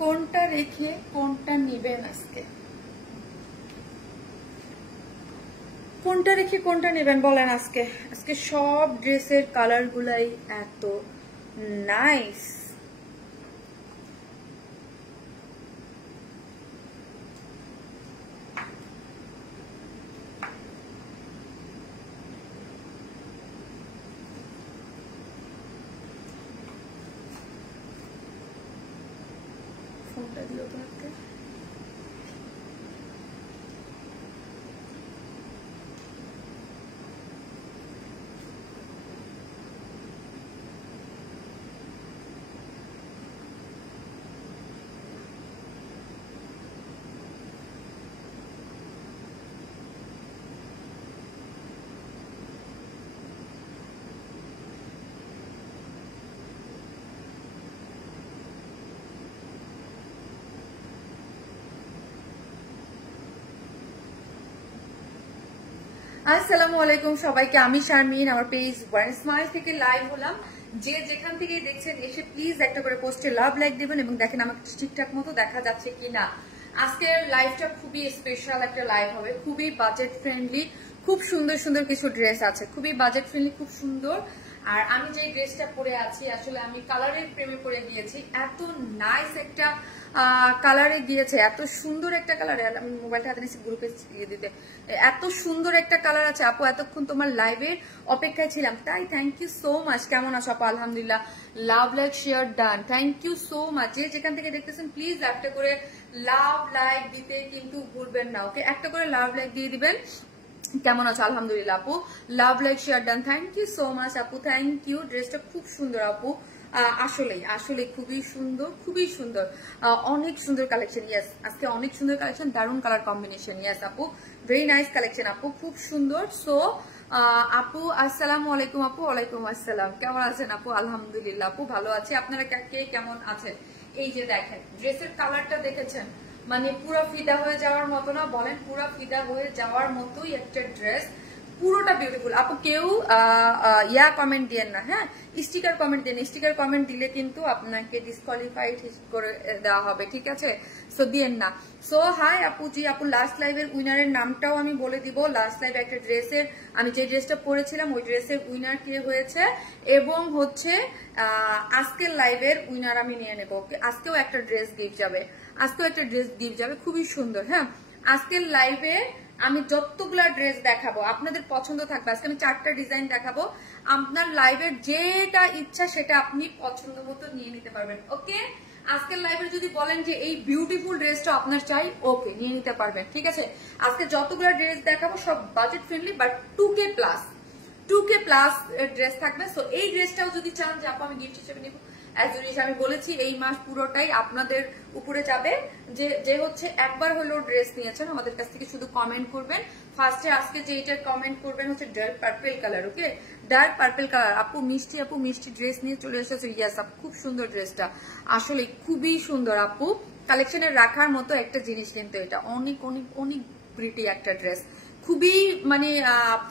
কোনটা রেখে কোনটা নেবেন আজকে? কোনটা রেখে কোনটা নেবেন বলেন আজকে? আজকে সব ড্রেসের কালার গুলাই এত নাইস। ফোনটা দিও তো আজকে। আসসালামু আলাইকুম সবাইকে, আমি শারমিন, আমার পেজ ওয়ান স্মাইল থেকে লাইভ হলাম। যে যেখান থেকে দেখছেন এসে প্লিজ একটা করে পোস্টে লাভ লাইক দিবেন এবং দেখেন আমাকে ঠিকঠাক মতো দেখা যাচ্ছে কিনা। আজকের লাইভটা খুবই স্পেশাল একটা লাইভ হবে, খুবই বাজেট ফ্রেন্ডলি, খুব সুন্দর সুন্দর কিছু ড্রেস আছে, খুবই বাজেট ফ্রেন্ডলি, খুব সুন্দর। আর আমি যে ড্রেসটা পরে আছি আসলে আমি কালারের প্রেমে পড়ে গিয়েছি, এত নাইস একটা কালারে গিয়েছে, এত সুন্দর একটা কালার। আমি মোবাইলটা হাতে নিয়েছি গ্রুপে দিতে, এত সুন্দর একটা কালার আছে। আপু এতক্ষণ তোমার লাইভের অপেক্ষায় ছিলাম, তাই থ্যাংক ইউ সো মাচ। কেমন আছো আপু? আলহামদুলিল্লাহ, love like share done, thank you so much. যে যেখান থেকে দেখতেছেন প্লিজ একটা করে লাভ লাইক দিতে কিন্তু ভুলবেন না, ওকে? একটা করে লাভ লাইক দিয়ে দিবেন। কেমন আছো? আলহামদুলিল্লাহ আপু, love like share done, thank you so much আপু, থ্যাংক ইউ। ড্রেসটা খুব সুন্দর আপু, আসলে আসলে খুবই সুন্দর, খুবই সুন্দর, অনেক সুন্দর কালেকশন। ইয়েস, আজকে অনেক সুন্দর কালেকশন, দারুন কালার কম্বিনেশন। ইয়েস আপু, ভেরি নাইস কালেকশন আপু, খুব সুন্দর। সো আপু আসসালামু আলাইকুম আপু। ওয়ালাইকুম আসসালাম, কেমন আছেন আপু? আলহামদুলিল্লাহ আপু, ভালো আছি। আপনারা কে কেমন আছেন? এই যে দেখেন ড্রেসের কালারটা দেখেছেন, মানে পুরো ফিদা হয়ে যাওয়ার মতো না বলেন? পুরো ফিদা হয়ে যাওয়ার মতোই একটা ড্রেস, পুরোটা বিউটিফুল আপু। কেউ কমেন্ট দিয়েন না, হ্যাঁ, স্টিকার কমেন্ট দেন। স্টিকার কমেন্ট দিলে কিন্তু আপনাকে ডিসকোয়ালিফাইড করে দেওয়া হবে, ঠিক আছে? সো দিয়েন না। সো হাই আপু জি, আপু লাস্ট লাইভের উইনারের নামটাও আমি বলে দিব। লাস্ট লাইভে একটা ড্রেসের, আমি যে ড্রেসটা পরেছিলাম ওই ড্রেসের উইনার কে হয়েছে এবং হচ্ছে আজকের লাইভের উইনার আমি নিয়ে নেবো। আজকেও একটা ড্রেস গিফট যাবে, আজকেও একটা ড্রেস গিফট যাবে, খুবই সুন্দর। হ্যাঁ, আজকের লাইভে আমি যতগুলা ড্রেস দেখাবো আপনাদের পছন্দ থাকবে। আজকে আমি 4টা ডিজাইন দেখাবো, আপনার লাইভের যেটা ইচ্ছা সেটা আপনি পছন্দ মতো নিয়ে নিতে পারবেন, ওকে? আজকের লাইভে যদি বলেন যে এই বিউটিফুল ড্রেসটা আপনার চাই, ওকে, নিয়ে নিতে পারবেন, ঠিক আছে? আজকে যতগুলা ড্রেস দেখাবো সব budget friendly, but 2K plus, 2K plus dress থাকবে। সো এই ড্রেসটাও যদি চান যে আপু আমি গিফট হিসেবে নিব, আমি বলেছি এই মাস পুরোটাই আপনাদের উপরে যাবে। যে হচ্ছে একবার হলো ড্রেস নিয়েছেন আমাদের কাছ থেকে, শুধু কমেন্ট করবেন ফার্স্টে। আজকে যেটা কমেন্ট করবেন হচ্ছে dark purple colour, okay? Dark purple colour. আপু মিষ্টি ড্রেস নিয়ে চলে এসেছে। ইয়াস আপু, খুব সুন্দর ড্রেসটা, আসলে খুবই সুন্দর আপু। কালেকশনের রাখার মতো একটা জিনিস, কিন্তু এটা অনেক অনেক অনেক প্রিটি একটা ড্রেস, খুবই মানে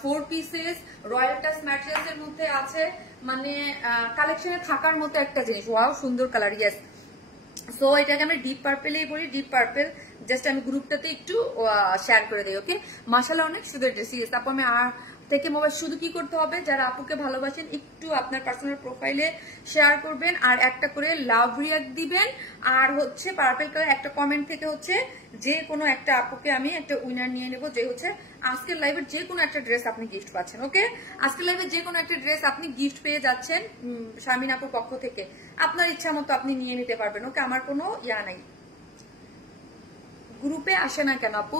4 পিসেস রয়্যাল টাচ ম্যাটেরিয়ালস এর মধ্যে আছে, মানে কালেকশনে থাকার মতো একটা জিনিস। ওয়াও, সুন্দর কালার। ইয়েস, সো এটাকে আমরা ডিপ পার্পেলেই বলি, ডিপ পার্পেল। জাস্ট আমি গ্রুপটাতে একটু শেয়ার করে দিই, ওকে? মাশাআল্লাহ, অনেক সুন্দর ড্রেস। ইয়েস আপু, আমি থেকে মোবাইল শুধু কি করতে হবে, যারা আপুকে ভালোবাসেন একটু আপনার পার্সোনাল প্রোফাইলে শেয়ার করবেন আর একটা করে লাভ রিয়াক্ট দিবেন। আর হচ্ছে পার্পল কালার একটা কমেন্ট থেকে হচ্ছে যে কোনো একটা আপুকে আমি একটা উইনার নিয়ে নেব, যে হচ্ছে আজকের লাইভের যে কোনো একটা ড্রেস আপনি গিফট পাচ্ছেন, ওকে? আজকের লাইভে যে কোনো একটা ড্রেস আপনি গিফট পেয়ে যাচ্ছেন শারমিন আপুর পক্ষ থেকে, আপনার ইচ্ছা মতো আপনি নিয়ে নিতে পারবেন, ওকে? আমার কোনো ইয়া নাই। গ্রুপে আসে না কেন আপু?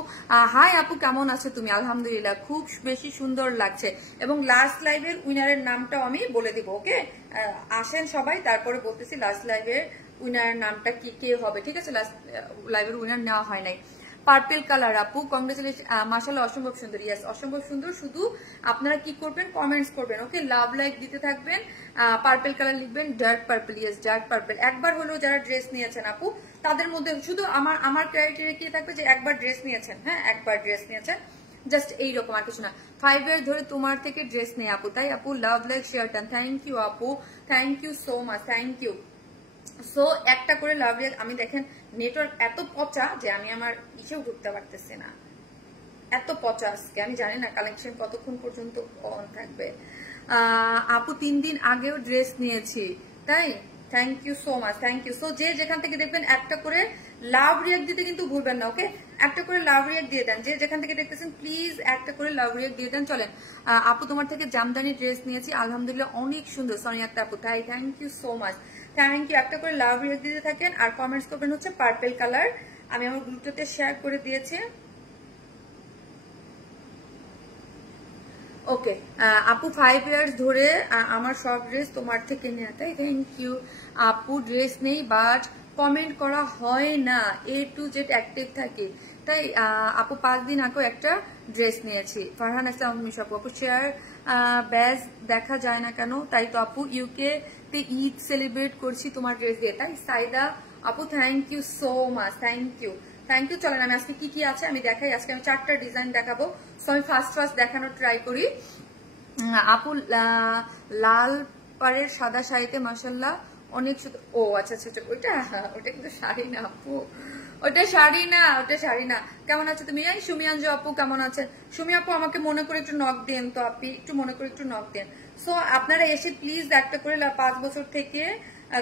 হাই আপু, কেমন আছে তুমি? আলহামদুলিল্লাহ, খুব বেশি সুন্দর লাগছে। এবং লাস্ট লাইভের উইনারের নামটাও আমি বলে দিব, ওকে? আসেন সবাই, তারপরে বলতেছি লাস্ট লাইভের উইনারের নামটা কি কে হবে, ঠিক আছে? লাস্ট লাইভের উইনার নেওয়া হয় নাই। পার্পল কালার আপু, কংগ্রেচুলেশন, মাশাআল্লাহ, অসম্ভব সুন্দর। ইয়েস, অসম্ভব সুন্দর। শুধু আপনারা কি করবেন, কমেন্টস করবেন, ওকে? লাভ লাইক দিতে থাকবেন, পার্পল কালার লিখবেন, dark purple. Yes, dark purple. একবার হলেও যারা ড্রেস নিয়েছেন আপু তাদের মধ্যে শুধু আমার ক্রাইটেরিয়া কি থাকবে, যে একবার ড্রেস নিয়েছেন, হ্যাঁ, একবার ড্রেস নিয়েছেন, জাস্ট এইরকম, আর কিছু না। 5 ইয়ার ধরে তোমার থেকে ড্রেস নেই আপু, তাই আপু? Love like share done, thank you আপু, thank you so much, thank you. So একটা করে লাভ রিয়াক্ট আমি দেখেন নেটওয়ার্ক এত পচা যে আমি আমার ইসেও ঢুকতে পারতেছি না, এত পচা আজকে। আমি জানি না কালেকশন কতক্ষণ পর্যন্ত অন থাকবে। আপু 3 দিন আগেও ড্রেস নিয়েছি, তাই? Thank you so much, thank you. So যে যেখান থেকে দেখবেন একটা করে লাভ রিয়াক্ট দিতে কিন্তু ভুলবেন না, ওকে? একটা করে লাভ রিয়াক্ট দিয়ে দেন, যে যেখান থেকে দেখতেছেন প্লিজ একটা করে লাভ রিয়াক্ট দিয়ে দেন। চলেন আপু তোমার থেকে জামদানি ড্রেস নিয়েছি, আলহামদুলিল্লাহ অনেক সুন্দর। সোনিয়া আক্তার আপু, তাই? Thank you so much, thank you. একটা করে লাভ রিয়াক্ট দিতে থাকেন আর কমেন্টস করবেন হচ্ছে পার্পল কালার। আমি আমার গ্রুপটাতে শেয়ার করে দিয়েছি, ওকে? আপু 5 ইয়ার্স ধরে আমার সব ড্রেস তোমার থেকে নেওয়া, তাই? থ্যাংক ইউ আপু। ড্রেস নেই বাট কমেন্ট করা হয় না, A to Z অ্যাক্টিভ থাকে, তাই? আপু 5 দিন আগে একটা ড্রেস নিয়েছি। ফারহান ইসলাম মিশাপু আপু, শেয়ার ব্যাজ দেখা যায় না কেন? তাই তো আপু, ইউকে তে ঈদ সেলিব্রেট করছি তোমার ড্রেস দিয়ে, তাই? সাইদা আপু, thank you so much, thank you, thank you. চলেন আমি আজকে কি কি আছে আমি দেখাই। আজকে আমি 4টা ডিজাইন দেখাবো, সো আমি ফার্স্ট দেখানোর ট্রাই করি। আপু লাল পাড়ের সাদা শাড়িতে মাশাল্লাহ অনেক সুন্দর। ও আচ্ছা আচ্ছা আচ্ছা, ওটা কিন্তু শাড়ি না আপু, ওটা শাড়ি না, ওটা শাড়ি না। কেমন আছে তুমি? এই সুমিয়াঞ্জু আপু কেমন আছে? সুমি আপু আমাকে মনে করে একটু নক দেন তো, আপনি একটু মনে করে একটু নক দেন। সো আপনারা এসে প্লিজ একটা করে 5 বছর থেকে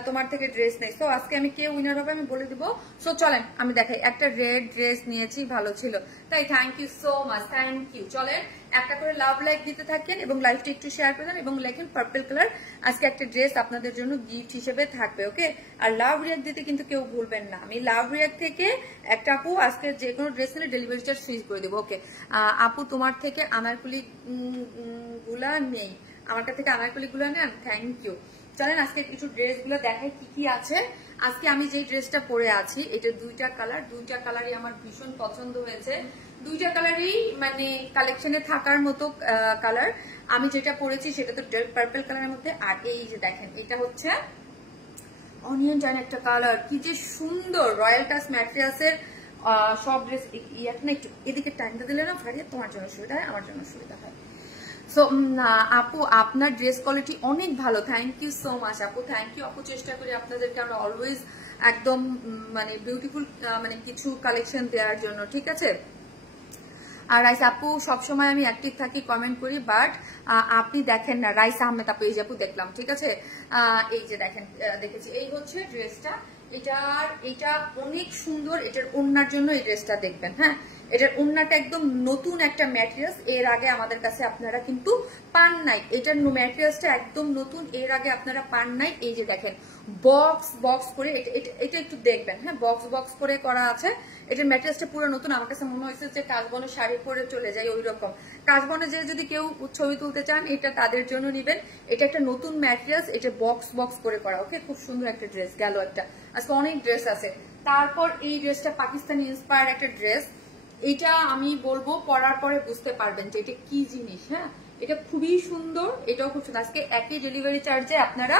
তোমার থেকে ড্রেস নেই। সো আজকে আমি কে উইনার হবে আমি বলে দিব। সো চলেন আমি দেখাই। একটা রেড ড্রেস নিয়েছি, ভালো ছিল, তাই? Thank you so much, thank you. চলেন একটা করে লাভ লাইক দিতে থাকেন এবং লাইভটা একটু শেয়ার করে দেন এবং লেখেন পার্পল কালার। আজকে একটা ড্রেস আপনাদের জন্য গিফট হিসেবে থাকবে, ওকে? আর লাভ রিয়াক্ট দিতে কিন্তু কেউ ভুলবেন না। আমি লাভ রিয়াক্ট থেকে একটা আপু আজকে যে কোনো ড্রেস নিলে ডেলিভারি চার্জ ফ্রি করে দেবো, ওকে? আপু তোমার থেকে আনারকলি গুলা নেই, আমার কাছ থেকে আনারকলি গুলা নেন, থ্যাংক ইউ। চলেন আজকে কিছু ড্রেস গুলো দেখাই কি কি আছে। আজকে আমি যে ড্রেসটা পরে আছি এটা 2টা কালার, 2টা কালারই আমার ভীষণ পছন্দ হয়েছে। 2টা কালারই মানে কালেকশনে থাকার মতো কালার। আমি যেটা পরেছি সেটা তো পার্পল কালারের মধ্যে, আর এই যে দেখেন এটা হচ্ছে অনিয়ন টাইন একটা কালার, কি যে সুন্দর। রয়্যাল টাচ ম্যাটেরিয়ালসের সব ড্রেস এখন একটু এদিকে টাইমটা দিলে না ফারিয়া, তোমার জন্য সুবিধা হয়, আমার জন্য সুবিধা হয়। সো আপু আপনার ড্রেস কোয়ালিটি অনেক ভালো, থ্যাংক ইউ সো মাচ আপু, থ্যাংক ইউ আপু। চেষ্টা করি আপনাদেরকে আমরা অলওয়েজ একদম মানে বিউটিফুল মানে কিছু কালেকশন দেওয়ার জন্য, ঠিক আছে? আর রাইস আপু সবসময় আমি অ্যাক্টিভ থাকি, কমেন্ট করি, বাট আপনি দেখেন না। রাইস আহমেদ আপু, এই যে আপু দেখলাম, ঠিক আছে? এই যে দেখেন, দেখেছি। এই হচ্ছে ড্রেসটা, এটা অনেক সুন্দর। এটার ওড়নার জন্য এই ড্রেসটা দেখবেন, হ্যাঁ? এটার ওড়নাটা একদম নতুন একটা ম্যাটেরিয়ালস, এর আগে আমাদের কাছে আপনারা কিন্তু পান নাই। এটার ম্যাটেরিয়ালসটা একদম নতুন, এর আগে আপনারা পান নাই। এই যে দেখেন বক্স করে, এটা একটু দেখবেন, হ্যাঁ? বক্স করে করা আছে। এটার ম্যাটেরিয়ালসটা পুরো নতুন। আমার কাছে মনে হয়েছে যে কাজবনে শাড়ি পরে চলে যায় ওই রকম। কাজবনে যে যদি কেউ ছবি তুলতে চান এটা তাদের জন্য নিবেন। এটা একটা নতুন ম্যাটেরিয়ালস, এটা বক্স করে করা, ওকে? খুব সুন্দর একটা ড্রেস গেল একটা। আজকে অনেক ড্রেস আছে। তারপর এই ড্রেসটা পাকিস্তানি ইন্সপায়ার্ড একটা ড্রেস। এটা আমি বলবো পরার পরে বুঝতে পারবেন যে এটা কি জিনিস, হ্যাঁ? এটা খুবই সুন্দর, এটাও খুব সুন্দর। আজকে একই ডেলিভারি চার্জে আপনারা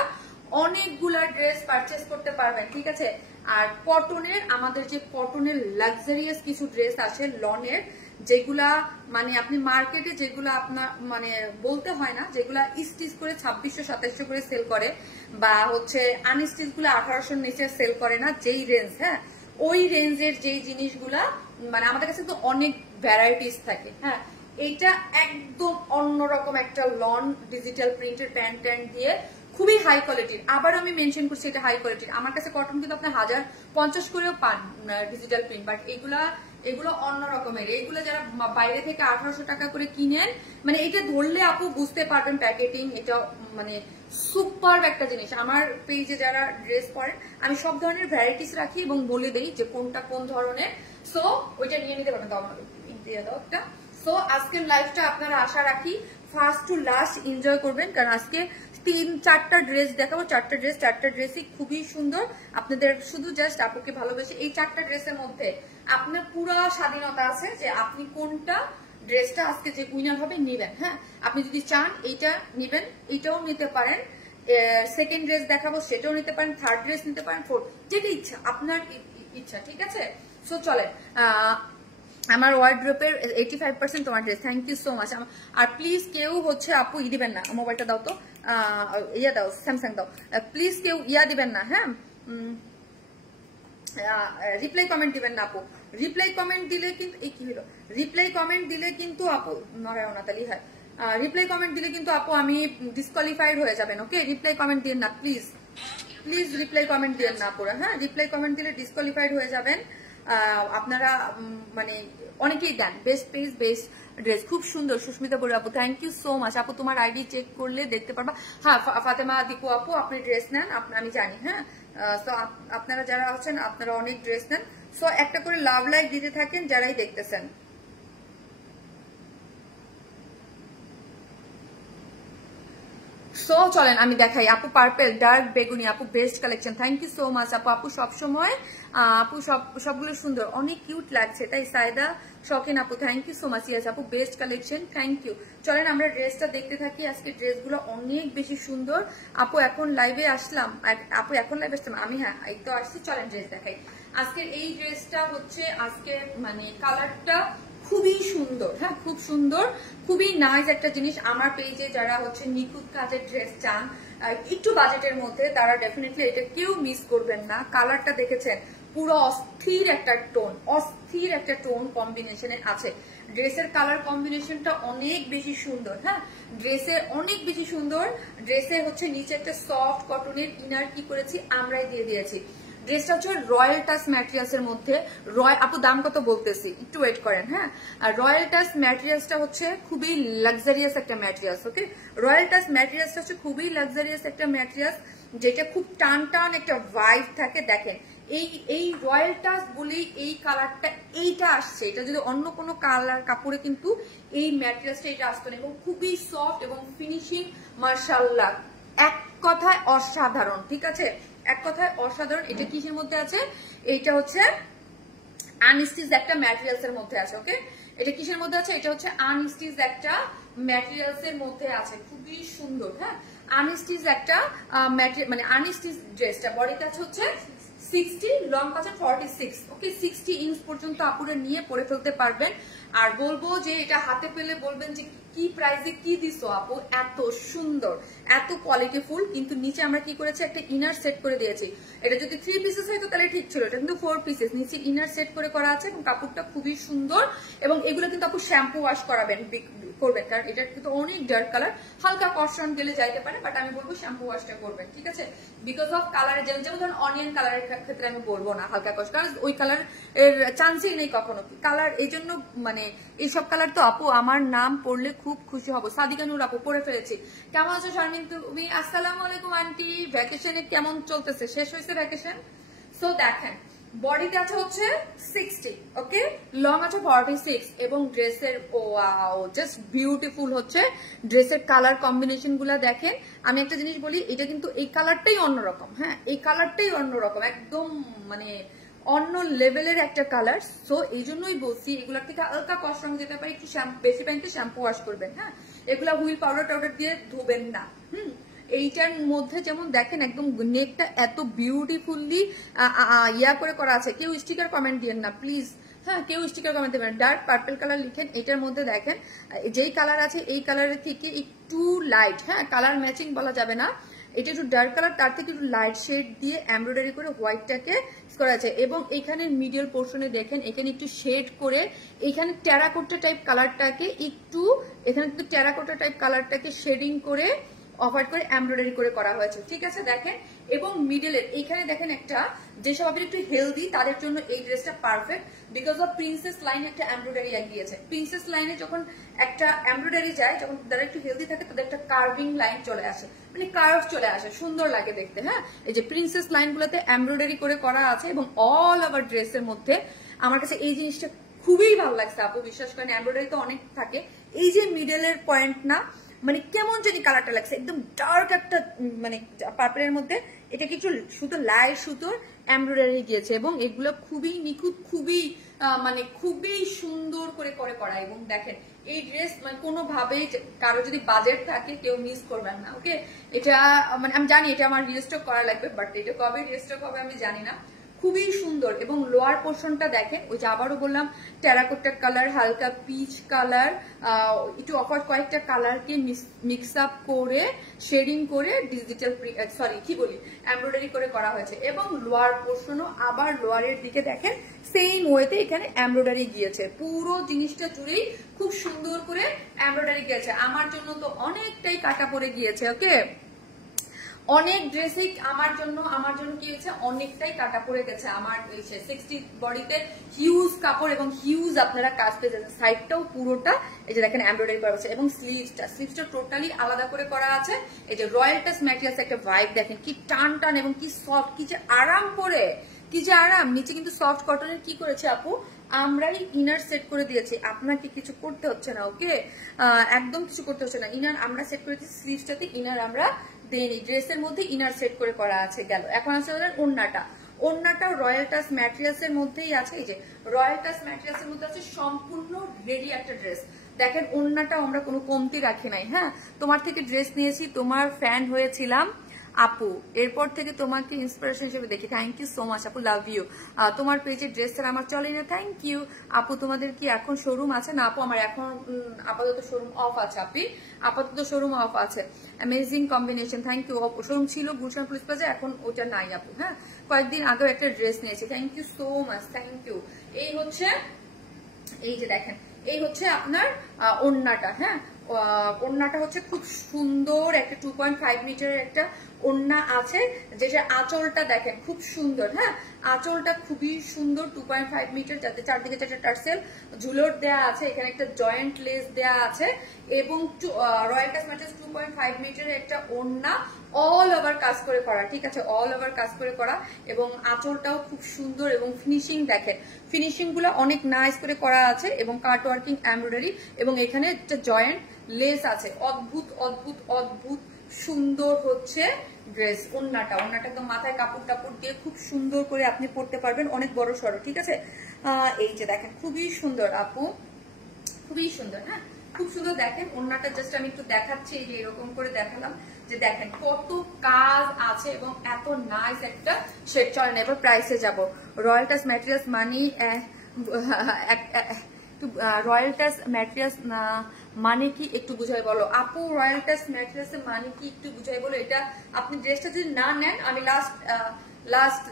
অনেকগুলা ড্রেস পারচেস করতে পারবেন, ঠিক আছে? আর কটনের, আমাদের যে কটনের লাক্সারিয়াস কিছু ড্রেস আছে লনের, যেগুলা মানে আপনি মার্কেটে যেগুলা আপনার মানে বলতে হয় না, যেগুলা স্টিচ করে 2600-2700 করে সেল করে, বা হচ্ছে আনস্টিচ গুলো 1800 নিচে সেল করে না, যেই রেঞ্জ, হ্যাঁ? ওই রেঞ্জের যেই জিনিসগুলা মানে আমাদের কাছে তো অনেক ভ্যারাইটিস থাকে, হ্যাঁ? এইটা একদম অন্যরকম একটা লন ডিজিটাল প্রিন্টের প্যান্ট দিয়ে খুবই হাই কোয়ালিটির। আবার আমি মেনশন করছি এটা হাই কোয়ালিটির। আমার কাছে কটন কিন্তু আপনি 1050 করেও পান ডিজিটাল প্রিন্ট, বাট এগুলো অন্য রকমের। এগুলো যারা বাইরে থেকে 1800 টাকা করে কিনেন, মানে এটা ধরলে আপু বুঝতে পারবেন প্যাকেটিং, এটা মানে সুপার একটা জিনিস। আমার পেজে যারা ড্রেস পরেন আমি সব ধরনের ভ্যারাইটিস রাখি এবং বলে দেই যে কোনটা কোন ধরনের। সো ওইটা নিয়ে নিতে পারবেন। দিয়ে দাও একটা। সো আজকের লাইভটা আপনারা আশা রাখি ফার্স্ট টু লাস্ট এনজয় করবেন, কারণ আজকে 3-4টা ড্রেস দেখাবো। 4টা ড্রেসই খুবই সুন্দর। আপনাদের শুধু জাস্ট আপুকে ভালোবেসে এই 4টা ড্রেসের মধ্যে আপনার পুরো স্বাধীনতা আছে যে আপনি কোনটা ড্রেসটা আজকে যে উইনার হবে নেবেন, হ্যাঁ? আপনি যদি চান এইটা নেবেন, এইটাও নিতে পারেন। সেকেন্ড ড্রেস দেখাবো সেটাও নিতে পারেন, থার্ড ড্রেস নিতে পারেন, ফোর্থ, যেটা ইচ্ছা আপনার ইচ্ছা, ঠিক আছে? সো চলে আমার ওয়ার্ড্রোপের 85% তোমার dress, thank you so much. আর প্লিজ কেউ হচ্ছে আপু দিবেন না, মোবাইলটা দাও তো, ইয়া দাও, স্যামসাং দাও, প্লিজ কেউ ইয়া দিবেন না, হ্যাঁ? রিপ্লাই কমেন্ট দিবেন না আপু। রিপ্লাই কমেন্ট দিলে কিন্তু এই কি হলো, রিপ্লাই কমেন্ট দিলে কিন্তু আপু নয়নাতালি হয়, রিপ্লাই কমেন্ট দিলে কিন্তু আপু আমি ডিসকোয়ালিফাইড হয়ে যাবেন। ওকে, রিপ্লাই কমেন্ট দিন না প্লিজ, প্লিজ রিপ্লাই কমেন্ট দিন না পুরো। হ্যাঁ, রিপ্লাই কমেন্ট দিলে ডিসকোয়ালিফাইড হয়ে যাবেন আপনারা। মানে অনেকেই দেন বেস্ট পেজ বেস্ট ড্রেস, খুব সুন্দর। সুস্মিতা বড়ুয়া আপু থ্যাংক ইউ সো মাচ আপু, তোমার আইডি চেক করলে দেখতে পারবা। হ্যাঁ ফাতেমা দীপু আপু আপনি ড্রেস নেন, আমি জানি। হ্যাঁ, তো আপনারা যারা আছেন আপনারা অনেক ড্রেস নেন। সো একটা করে লাভ লাইক দিতে থাকেন যারাই দেখতেছেন। সো চলেন আমি দেখাই আপু। পার্পেল ডার্ক বেগুনি আপু best collection, thank you so much আপু। আপু সবসময় আপু সবগুলো সুন্দর, অনেক কিউট লাগছে তাই। সাইদা শখিন আপু থ্যাংক ইউ সো মাচ। ইয়াস আপু বেস্ট কালেকশন, থ্যাংক ইউ। চলেন আমরা ড্রেসটা দেখতে থাকি। আজকে ড্রেসগুলো অনেক বেশি সুন্দর। আপু এখন লাইভে আসলাম, আপু এখন লাইভে আসলাম আমি। হ্যাঁ এই তো আসছি, চলেন ড্রেস দেখাই। আজকের এই ড্রেসটা হচ্ছে আজকে মানে কালারটা খুবই সুন্দর। হ্যাঁ খুব সুন্দর, খুবই নাইস একটা জিনিস। আমার পেজে যারা হচ্ছে নিখুঁত কাজের ড্রেস চান একটু বাজেটের মধ্যে, তারা ডেফিনেটলি এটা কেউ মিস করবেন না। কালারটা দেখেছেন, পুরো অস্থির একটা টোন, অস্থির একটা টোন কম্বিনেশনে আছে। ড্রেসের কালার কম্বিনেশনটা অনেক বেশি সুন্দর। হ্যাঁ ড্রেসের অনেক বেশি সুন্দর। ড্রেসের হচ্ছে নিচে একটা সফট কটনের ইনার কি করেছি আমরাই দিয়ে দিয়েছি। ড্রেসটা হচ্ছে রয়্যাল টাচ ম্যাটেরিয়ালস এর মধ্যে। আপু দাম কত বলতেছি, একটু ওয়েট করেন। হ্যাঁ, আর রয়্যাল টাচ ম্যাটেরিয়ালসটা হচ্ছে খুবই লাক্সারিয়াস একটা ম্যাটেরিয়ালস। ওকে, রয়্যাল টাচ ম্যাটেরিয়ালসটা হচ্ছে খুবই লাক্সারিয়াস একটা ম্যাটেরিয়ালস, যেটা খুব টান টান একটা ভাইব থাকে। দেখেন এই রয়্যাল টাচ বলেই এই কালারটা এইটা আসছে। এটা যদি অন্য কোনো কালার কাপড়ে কিন্তু এই ম্যাটেরিয়ালসটা এটা আসতো না। এবং খুবই সফট এবং ফিনিশিং মাশাআল্লাহ, এক কথায় অসাধারণ। ঠিক আছে, এক কথায় অসাধারণ। এটা কিসের মধ্যে আছে? এইটা হচ্ছে আনস্টিচ একটা ম্যাটেরিয়ালস এর মধ্যে আছে। ওকে, এটা কিসের মধ্যে আছে? এটা হচ্ছে আনস্টিচ একটা ম্যাটেরিয়ালস এর মধ্যে আছে, খুবই সুন্দর। হ্যাঁ, আনস্টিচ একটা মানে আনস্টিচ ড্রেসটা বডিতে আছে হচ্ছে 60, লং পাচ্ছেন 46। ওকে, 60 ইঞ্চ পর্যন্ত আপুরে নিয়ে পরে ফেলতে পারবেন। আর বলবো যে এটা হাতে পেলে বলবেন যে কি প্রাইসে কি দিছো আপু, এত সুন্দর, এত কোয়ালিটিফুল। কিন্তু নিচে আমরা কি করেছি, একটা ইনার সেট করে দিয়েছি। এটা যদি 3 পিসেস হয়তো তাহলে ঠিক ছিল, এটা কিন্তু 4 পিসেস। নিচে ইনার সেট করে করা আছে এবং কাপড়টা খুবই সুন্দর। এবং এগুলো কিন্তু আপু শ্যাম্পু ওয়াশ করবেন, কারণ এটা কিন্তু অনেক ডার্ক কালার, হালকা কস্টন গেলে যাইতে পারে, বাট আমি বলবো শ্যাম্পু ওয়াশটা করবেন। ঠিক আছে, বিকজ অফ কালার, যেমন ধরুন অনিয়ন কালারের ক্ষেত্রে আমি বলবো না হালকা কস্ট, কারণ ওই কালার এর চান্সই নেই কখনো কালার। এই জন্য মানে এইসব কালার তো আপু আমার নাম পড়লে খুব খুশি হব। সাদিকা নূর আপু পরে ফেলেছি। কেমন আছো শারমিন তুমি? আসসালামু আলাইকুম আন্টি। ভ্যাকেশনে কেমন চলতেছে? শেষ হয়েছে ভ্যাকেশন? সো দেখেন বডিতে আছে হচ্ছে 60, ওকে, লং আছে 46 এবং ড্রেসের ওয়াও জাস্ট বিউটিফুল হচ্ছে ড্রেসের কালার কম্বিনেশন গুলা দেখেন। আমি একটা জিনিস বলি, এটা কিন্তু এই কালারটাই অন্যরকম। হ্যাঁ, এই কালারটাই অন্যরকম, একদম মানে অন্য লেভেলের একটা কালার। সো এই জন্যই বলছি এগুলোর থেকে হালকা কষ্ট রঙ যেতে পারে, একটু বেশি পানিতে শ্যাম্পু ওয়াশ করবেন। হ্যাঁ, এগুলা হুইল পাউডার টাউডার দিয়ে ধোবেন না। এইটার মধ্যে যেমন দেখেন একদম নেকটা এত বিউটিফুল্লি ইয়া করে করা আছে। কেউ স্টিকার কমেন্ট দিয়েন না প্লিজ। হ্যাঁ, কেউ স্টিকার কমেন্ট দেবেন। ডার্ক পার্পল কালার লিখেন। এটার মধ্যে দেখেন যেই কালার আছে এই কালারের থেকে একটু লাইট, হ্যাঁ কালার ম্যাচিং বলা যাবে না, এটা একটু ডার্ক কালার, তার থেকে একটু লাইট শেড দিয়ে এমব্রয়ডারি করে হোয়াইটটাকে করা আছে। এবং এখানে মিডল পোর্শনে দেখেন এখানে একটু শেড করে এখানে টেরাকোটা টাইপ কালারটাকে একটু, এখানে কিন্তু টেরাকোটা টাইপ কালারটাকে শেডিং করে অফার করে এমব্রয়ডারি করে করা হয়েছে। ঠিক আছে দেখেন, এবং মিডলের এইখানে দেখেন একটা, যেসব আপনি একটু হেলদি তাদের জন্য এই ড্রেসটা perfect, because of princess line একটা এমব্রয়ডারি গিয়েছে। প্রিন্সেস লাইনে যখন একটা এমব্রয়ডারি যায়, যখন যারা একটু হেলদি থাকে তাদের একটা কার্ভিং লাইন চলে আসে, মানে কার্ভ চলে আসে, সুন্দর লাগে দেখতে। হ্যাঁ, এই যে প্রিন্সেস লাইন গুলোতে এমব্রয়ডারি করে করা আছে এবং অল ওভার ড্রেসের মধ্যে আমার কাছে এই জিনিসটা খুবই ভালো লাগছে আপু, বিশ্বাস করেন। এমব্রয়ডারি তো অনেক থাকে, এই যে মিডলের পয়েন্ট না, মানে কেমন জানি কালারটা লাগছে, একদম ডার্ক একটা মানে পার্পলের মধ্যে এটা কিছু সুতো, লাইট সুতোর এমব্রয়ডারি গিয়েছে এবং এগুলো খুবই নিখুঁত, খুবই মানে খুবই সুন্দর করে করে করা। এবং দেখেন এই ড্রেস মানে কোনোভাবেই কারো যদি বাজেট থাকে কেউ মিস করবেন না। ওকে, এটা মানে আমি জানি এটা আমার রিস্টক করা লাগবে, বাট এটা কবে রিস্টক হবে আমি জানি না। খুবই সুন্দর। এবং লোয়ার পোর্শনটা দেখেন, ওই যে আবারও বললাম টেরাকোটা কালার, হালকা পিচ কালার, একটু অফার কয়েকটা কালারকে মিক্স আপ করে শেডিং করে ডিজিটাল সরি কি বলি এমব্রয়ডারি করে করা হয়েছে। এবং লোয়ার পোর্শনও আবার লোয়ারের দিকে দেখেন সেম ওয়েতে এখানে এমব্রয়ডারি গিয়েছে, পুরো জিনিসটা জুড়েই খুব সুন্দর করে এমব্রয়ডারি গিয়েছে। আমার জন্য তো অনেকটাই কাটা পড়ে গিয়েছে, ওকে অনেক ড্রেসিং আমার জন্য কি হয়েছে, অনেকটাই কাটা পড়ে গেছে। আমার 60 বডিতে হিউজ কাপড় এবং হিউজ আপনারা কাজ পেয়ে যাচ্ছেন। সাইডটাও পুরোটা এই যে দেখেন এমব্রয়ডারি করা আছে এবং স্লিভসটা টোটালি আলাদা করে করা আছে। এই যে রয়্যাল টাচ ম্যাটেরিয়ালস একটা ভাইব দেখেন, কি টান টান এবং কি সফট, কি যে আরাম করে, কি যে আরাম। নিচে কিন্তু সফট কটনের কি করেছে আপু, আমরাই ইনার সেট করে দিয়েছি, আপনাকে কিছু করতে হচ্ছে না, ওকে একদম কিছু করতে হচ্ছে না। ইনার আমরা সেট করে দিচ্ছি, স্লিভসটাতে ইনার আমরা দেনি, ড্রেসের মধ্যে ইনার সেট করে করা আছে। গেল এখন আছে ওড়নাটাও রয়্যাল টাচ ম্যাটেরিয়ালস এর মধ্যেই আছে। এই যে রয়্যাল টাচ ম্যাটেরিয়ালস এর মধ্যে আছে, সম্পূর্ণ রেডি একটা ড্রেস। দেখেন ওড়নাটাও আমরা কোনো কমতি রাখি নাই। হ্যাঁ, তোমার থেকে ড্রেস নিয়েছি, তোমার ফ্যান হয়েছিলাম আপু, এরপর থেকে তোমাকে ইন্সপিরেশন হিসেবে দেখি। থ্যাংক ইউ সো মাচ আপু, লাভ ইউ। তোমার পেজে ড্রেস ছাড়া আমার চলে না, থ্যাংক ইউ আপু। তোমাদের কি এখন শোরুম আছে? না আপু, আমার এখন আপাতত শোরুম অফ আছে। আপনি আপাতত শোরুম অফ আছে। Amazing combination, thank you. Showroom ছিল গুলশান পুলিশ প্লাজা, এখন ওটা নাই আপু। হ্যাঁ, কয়েকদিন আগেও একটা ড্রেস নিয়েছি, thank you so much, thank you. এই হচ্ছে, এই যে দেখেন, এই হচ্ছে আপনার ওড়নাটা। হ্যাঁ, ওড়নাটা হচ্ছে খুব সুন্দর একটা 2.5 মিটারের একটা ওড়না আছে, যেটা আঁচলটা দেখেন খুব সুন্দর। হ্যাঁ, আঁচলটা খুবই সুন্দর, 2.5 মিটার, যাতে চারদিকে চারটা টার্সেল ঝুলট দেয়া আছে, এখানে একটা জয়েন্ট লেস দেয়া আছে এবং রয়্যাল টাচ ম্যাটেরিয়ালস 2.5 মিটারের একটা ওড়না, অল ওভার কাজ করে করা। ঠিক আছে, অল ওভার কাজ করে করা এবং আঁচলটাও খুব সুন্দর এবং ফিনিশিং দেখেন, ফিনিশিং গুলো অনেক নাইস করে করা আছে এবং কাট ওয়ার্কিং এমব্রয়ডারি এবং এখানে একটা জয়েন্ট লেস আছে। অদ্ভুত অদ্ভুত অদ্ভুত সুন্দর হচ্ছে ড্রেস। ওড়নাটা একদম মাথায় কাপড় টাপড় দিয়ে খুব সুন্দর করে আপনি পরতে পারবেন, অনেক বড় সড়ো। ঠিক আছে, এই যে দেখেন খুবই সুন্দর আপু, খুবই সুন্দর। হ্যাঁ, খুব সুন্দর। দেখেন ওড়নাটা জাস্ট আমি একটু দেখাচ্ছি, এই যে এরকম করে দেখালাম, যে দেখেন কত কাজ আছে এবং এত নাইস একটা শেড। চলেন এবার প্রাইসে যাব। রয়্যাল টাচ ম্যাটেরিয়ালস মানি, রয়্যাল টাচ ম্যাটেরিয়ালস মানে কি একটু বুঝাই বলো আপু। রয়্যাল টাচ ম্যাটেরিয়ালস এর মানে কি একটু বুঝাই বলো। এটা আপনি ড্রেসটা যদি না নেন, আমি লাস্ট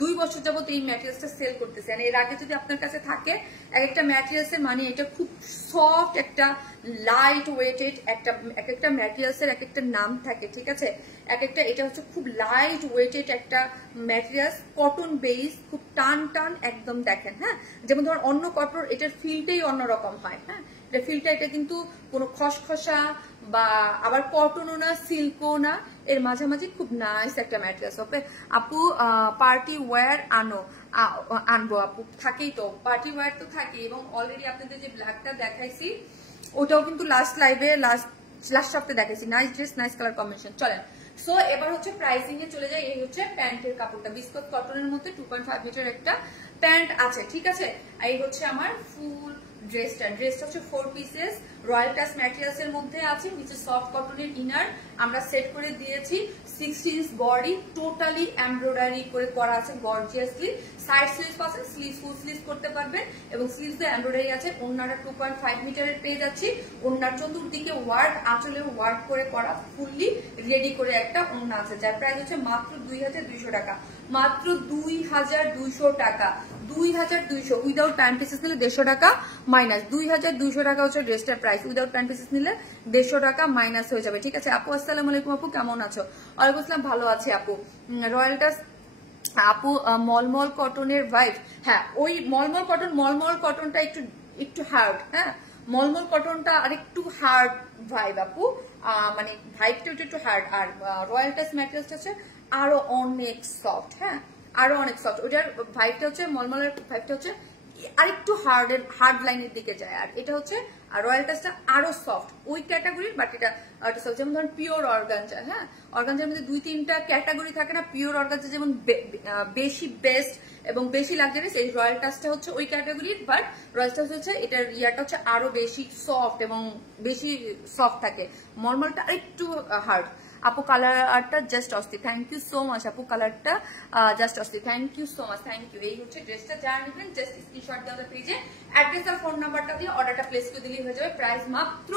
2 বছর যাবত এই ম্যাটেরিয়ালসটা সেল করতেছি। আর এর আগে যদি আপনার কাছে থাকে, এক একটা ম্যাটেরিয়ালস এর মানে এটা খুব সফট, একটা লাইট ওয়েটেড, এক একটা ম্যাটেরিয়ালস এর এক একটা নাম থাকে। ঠিক আছে, এক একটা, এটা হচ্ছে খুব লাইট ওয়েটেড একটা ম্যাটেরিয়ালস, কটন বেস, খুব টান টান একদম। দেখেন, হ্যাঁ, যেমন ধরুন অন্য কটন, এটার ফিলটাই অন্যরকম হয়। হ্যাঁ, এটা ফিলটা, এটা কিন্তু কোনো খসখসা বা আবার কটনও না, সিল্কও না, এর মাঝামাঝি খুব নাইস একটা ম্যাটেরিয়ালস। ওকে আপু, পার্টি ওয়্যার আনবো আপু, থাকেই তো পার্টি ওয়্যার তো থাকে। এবং অলরেডি আপনাদের যে ব্ল্যাকটা দেখাইছি, ওটাও কিন্তু লাস্ট লাইভে লাস্ট সপ্তাহে দেখাইছি। Nice dress, nice colour combination. চলেন, সো এবার হচ্ছে প্রাইসিং এ চলে যায়। এই হচ্ছে প্যান্টের কাপড়টা, বিস্কুট কটনের মধ্যে 2.5 মিটার একটা প্যান্ট আছে। ঠিক আছে, এই হচ্ছে আমার ফুল ড্রেসটা হচ্ছে 4 পিসেস, রয়্যাল টাচ ম্যাটেরিয়ালস এর মধ্যে আছে, নিচে সফট কটনের ইনার আমরা সেট করে দিয়েছি, 6 ইঞ্চ বডি, টোটালি এমব্রয়ডারি করে করা আছে গর্জিয়াসলি। সাইড স্লিভস পাচ্ছেন, স্লিভ ফুল স্লিভ করতে পারবেন এবং স্লিভসে এমব্রয়ডারি আছে। ওড়নাটা 2.5 মিটারের পেয়ে যাচ্ছি, ওড়নার চতুর্দিকে ওয়ার্ক, আঁচলের ওয়ার্ক করে করা, ফুললি রেডি করে একটা ওড়না আছে, যার প্রাইস হচ্ছে মাত্র 2200 টাকা, মাত্র 2200 টাকা, 2200 উইদাউট প্যান্ট পিসেস নিলে 150 টাকা মাইনাস, 2200 টাকা হচ্ছে ড্রেসটার প্রাইস। উইদাউট প্যান্ট পিসেস নিলে 150 টাকা মাইনাস হয়ে যাবে। ঠিক আছে আপু, আসসালামু আলাইকুম আপু, কেমন আছো? ওয়ালাইকুম আসসালাম, ভালো আছি আপু। রয়্যাল টাচ আপু, মলমল কটনের ভাইব। হ্যাঁ, ওই মলমল কটনটা একটু হার্ড। হ্যাঁ, মলমল কটনটা আরেকটু হার্ড ভাইব আপু, মানে ভাইবটা ওটা একটু হার্ড। আর রয়্যাল টাচ ম্যাটেরিয়ালসটা হচ্ছে আরো অনেক সফট। হ্যাঁ, আরো অনেক সফট। ওটার ভাইবটা হচ্ছে, মলমলের ভাইবটা হচ্ছে আরেকটু হার্ড লাইনের দিকে যায়। আর এটা হচ্ছে রয়্যাল টাচটা আরো সফট ওই ক্যাটাগরির, বাট এটা যেমন ধরেন পিওর অর্গানজা। হ্যাঁ, অর্গানজার মধ্যে 2-3টা ক্যাটাগরি থাকে না, পিওর অর্গানজা যেমন বেশি বেস্ট এবং বেশি লাক্সারিয়াস, এই রয়্যাল টাচটা হচ্ছে ওই ক্যাটাগরির, বাট রয়্যাল টাচ হচ্ছে এটার ইয়াটা হচ্ছে আরো বেশি সফট এবং বেশি সফট থাকে, মলমলটা আরেকটু হার্ড। আপু কালারটা জাস্ট অস্থি, থ্যাংক ইউ সো মাচ আপু, কালারটা জাস্ট অস্থি, thank you so much, thank you. এই হচ্ছে ড্রেসটা, যারা নেবেন জাস্ট স্ক্রিনশট দেওয়া পেজে অ্যাড্রেস আর ফোন নাম্বারটা দিয়ে অর্ডারটা প্লেস করে দিলেই হয়ে যাবে। প্রাইস মাত্র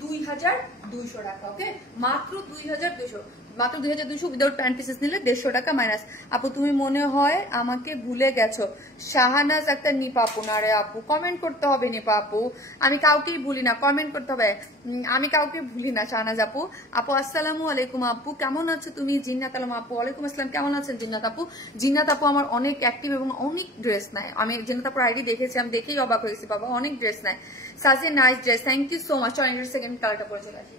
2200 টাকা, ওকে, মাত্র 2200, মাত্র 2200 উইদাউট প্যান্ট পিসেস নিলে 150 টাকা মাইনাস। আপু তুমি মনে হয় আমাকে ভুলে গেছো, শাহানাজ একটা নিপা আপু। না রে আপু, কমেন্ট করতে হবে নিপা আপু, আমি কাউকেই ভুলি না, কমেন্ট করতে হবে, আমি কাউকে ভুলি না। শাহানাজ আপু, আপু আসসালামু আলাইকুম আপু, কেমন আছো তুমি? জিন্নাত আলম আপু, ওয়ালাইকুম আসসালাম, কেমন আছেন জিন্নাত আপু? জিন্নাত আপু আমার অনেক অ্যাক্টিভ এবং অনেক ড্রেস নেয়, আমি জিন্নাত আপুর আইডি দেখেছি, আমি দেখেই অবাক হয়েছি, বাবা অনেক ড্রেস নেয়। সাজে nice dress, thank you so much. Second কালারটা পরে চলে আসি।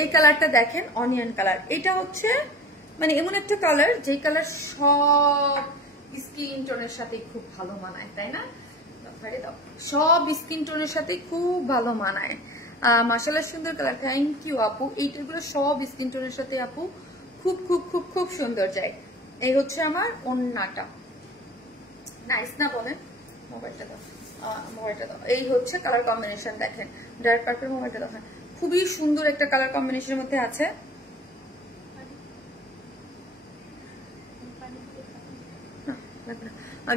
এই কালারটা দেখেন, অনিয়ন কালার, এটা হচ্ছে মানে এমন একটা কালার যে কালার সব স্কিন টোনের সাথে খুব ভালো মানায়, তাই না? সব স্কিন টোনের সাথে খুব ভালো মানায়, মাশাআল্লাহ সুন্দর কালার, থ্যাংক ইউ আপু। এইটাগুলো সব স্কিন টোনের সাথে আপু খুব খুব খুব খুব সুন্দর যায়। এই হচ্ছে আমার ওন্নাটা, নাইস না বলেন? মোবাইলটা দাও, মোবাইলটা দাও। এই হচ্ছে কালার কম্বিনেশন, দেখেন ডার্ক পার্পল, মোবাইলটা দেখেন, খুবই সুন্দর একটা কালার কম্বিনেশনের মধ্যে আছে।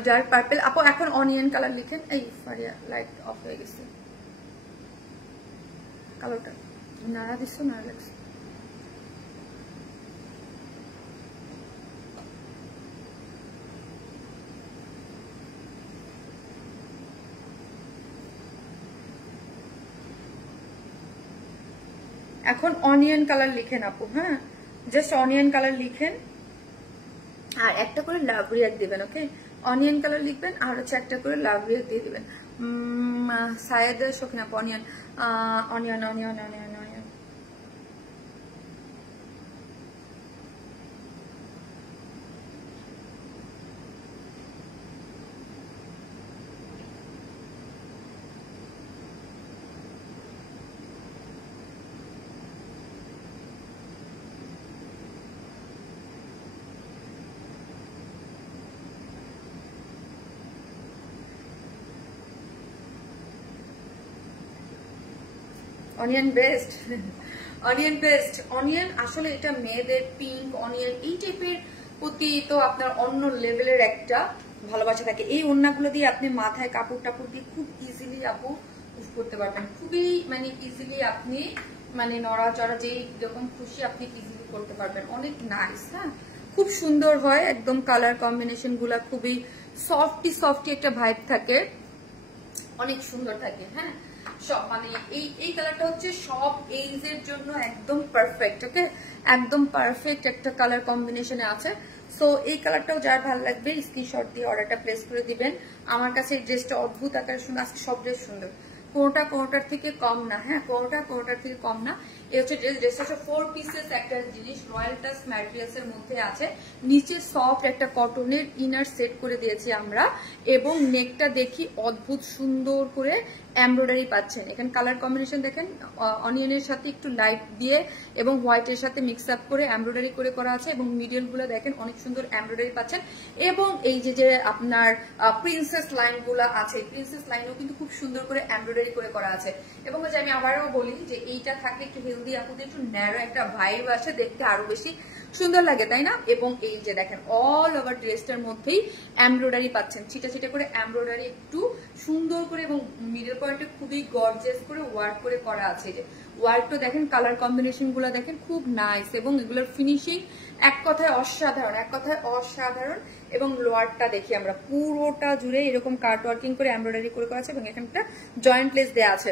ডার্ক পার্পল আপু, এখন অনিয়ন কালার লিখেন। এই ফারিয়া লাইট অফ হয়ে গেছে, কালারটা নাড়া দিচ্ছ, নাড়া লাগছে। এখন অনিয়ন কালার লিখেন আপু, হ্যাঁ জাস্ট অনিয়ন কালার লিখেন, আর একটা করে লাভ রিয়াক্ট দিবেন, ওকে? অনিয়ন কালার লিখবেন আর হচ্ছে একটা করে লাভ রিয়াক্ট দিয়ে দিবেন। সায়েদ শোকেন আপু, onion onion onion onion onion. Onion best, onion best, onion আসলে এটা মেয়েদের পিঙ্ক অনিয়ন এই টাইপের প্রতি তো আপনার অন্য লেভেলের একটা ভালোবাসা থাকে। এই ওড়নাগুলো দিয়ে আপনি মাথায় কাপড় টাপড় দিয়ে খুব ইজিলি আপু ইউজ করতে পারবেন, খুবই মানে ইজিলি আপনি মানে নড়াচড়া যেই যখন খুশি আপনি ইজিলি করতে পারবেন, অনেক নাইস। হ্যাঁ খুব সুন্দর হয়, একদম কালার কম্বিনেশন গুলা খুবই সফটি সফটি একটা ভাইব থাকে, অনেক সুন্দর থাকে। হ্যাঁ সব মানে এই কালারটা হচ্ছে সব এইজের জন্য একদম পারফেক্ট, ওকে একদম পারফেক্ট একটা কালার কম্বিনেশনে আছে। সো এই কালারটাও যার ভালো লাগবে স্ক্রিনশট দিয়ে অর্ডারটা প্লেস করে দিবেন। আমার কাছে এই ড্রেসটা অদ্ভুত আকারে সুন্দর, আজকে সব ড্রেস সুন্দর, কোনোটার থেকে কম না। হ্যাঁ কোনোটার থেকে কম না। এই হচ্ছে ড্রেসটা হচ্ছে 4 পিসেস একটা জিনিস, রয়্যাল টাচ ম্যাটেরিয়ালস এর মধ্যে আছে, নিচে সফট একটা কটনের ইনার সেট করে দিয়েছি আমরা, এবং নেকটা দেখি অদ্ভুত সুন্দর করে এমব্রয়ডারি পাচ্ছেন। এখানে কালার কম্বিনেশন দেখেন, অনিয়নের সাথে একটু লাইট দিয়ে এবং হোয়াইটের সাথে মিক্স আপ করে এমব্রয়ডারি করে করা আছে, এবং মিডিয়াল গুলো দেখেন অনেক সুন্দর এমব্রয়ডারি পাচ্ছেন। এবং এই যে আপনার প্রিন্সেস লাইন গুলা আছে, প্রিন্সেস লাইনও কিন্তু খুব সুন্দর করে এমব্রয়ডারি করে করা আছে। এবং আমি আবারও বলি যে এইটা থাকলে একটু হেলদি আপুদের একটু ন্যারো একটা ভাইব আসে, দেখতে আরো বেশি সুন্দর লাগে তাই না? এবং এই যে দেখেন অল ওভার ড্রেসটার মধ্যেই এমব্রয়ডারি পাচ্ছেন, ছিটা ছিটা করে এমব্রয়ডারি একটু সুন্দর করে এবং মিডল পয়েন্টে খুবই গর্জিয়াস করে ওয়ার্ক করে করা আছে। যে ওয়ার্কটা দেখেন, কালার কম্বিনেশন গুলো দেখেন খুব নাইস এবং এগুলোর ফিনিশিং এক কথায় অসাধারণ, এক কথায় অসাধারণ। এবং লোয়ারটা দেখি আমরা পুরোটা জুড়ে এরকম কাট ওয়ার্কিং করে এমব্রয়ডারি করে করা আছে এবং এখানটা জয়েন্ট লেস দেওয়া আছে,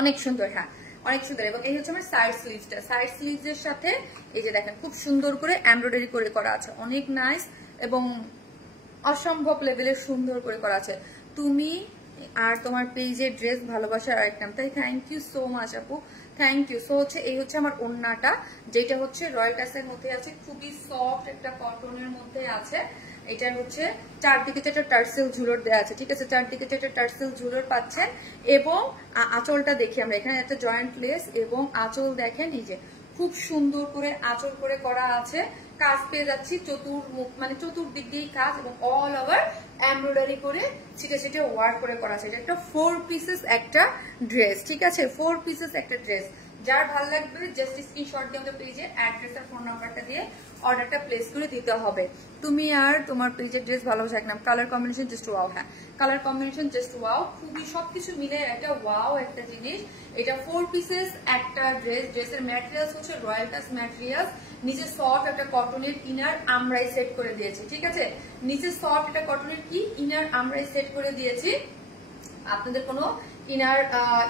অনেক সুন্দর। হ্যাঁ অনেক সুন্দর। এবং এই হচ্ছে আমার সাইড স্লিভসটা, সাইড স্লিভস এর সাথে এই যে দেখেন খুব সুন্দর করে এমব্রয়ডারি করে করা আছে, অনেক নাইস এবং অসম্ভব লেভেলের সুন্দর করে করা আছে। তুমি আর তোমার পেজের ড্রেস ভালোবাসার আরেকটাম, তাই থ্যাংক ইউ সো মাচ আপু, থ্যাংক ইউ। সো হচ্ছে এই হচ্ছে আমার ওড়নাটা, যেটা হচ্ছে রয়্যাল টাচের মধ্যে আছে, খুবই সফট একটা কটনের মধ্যে আছে। এটা হচ্ছে চারদিকে চারটা টার্সেল ঝুলোর দেওয়া আছে, ঠিক আছে, চারদিকে চারটা টার্সেল ঝুলোর পাচ্ছেন। এবং আঁচলটা দেখি আমরা, এখানে একটা জয়েন্ট লেস এবং আঁচল দেখেন এই যে খুব সুন্দর করে আঁচল করে করা আছে। কাজ পেয়ে যাচ্ছি চতুর্মুখ, মানে চতুর্দিক দিয়েই কাজ এবং অল ওভার এমব্রয়ডারি করে ছিটে ছিটে ওয়ার্ক করে করা আছে। এটা একটা 4 পিসেস একটা ড্রেস, ঠিক আছে, 4 পিসেস একটা ড্রেস। যার ভালো লাগবে জাস্ট স্ক্রিনশট দিয়ে আমাদের পেজের অ্যাড্রেস আর ফোন নাম্বারটা দিয়ে অর্ডারটা প্লেস করে দিতে হবে। তুমি আর তোমার পেজের ড্রেস ভালোবাসা একদম, কালার কম্বিনেশন জাস্ট ওয়াও। হ্যাঁ কালার কম্বিনেশন জাস্ট ওয়াও, খুবই সবকিছু মিলে একটা ওয়াও একটা জিনিস। এটা 4 পিসেস একটা ড্রেস, ড্রেসের ম্যাটেরিয়ালস হচ্ছে রয়্যাল টাচ ম্যাটেরিয়ালস, নিচে সফট একটা কটনের ইনার আমরাই সেট করে দিয়েছি, ঠিক আছে, নিচে সফট একটা কটনের কি ইনার আমরাই সেট করে দিয়েছি। আপনাদের কোনো ইনার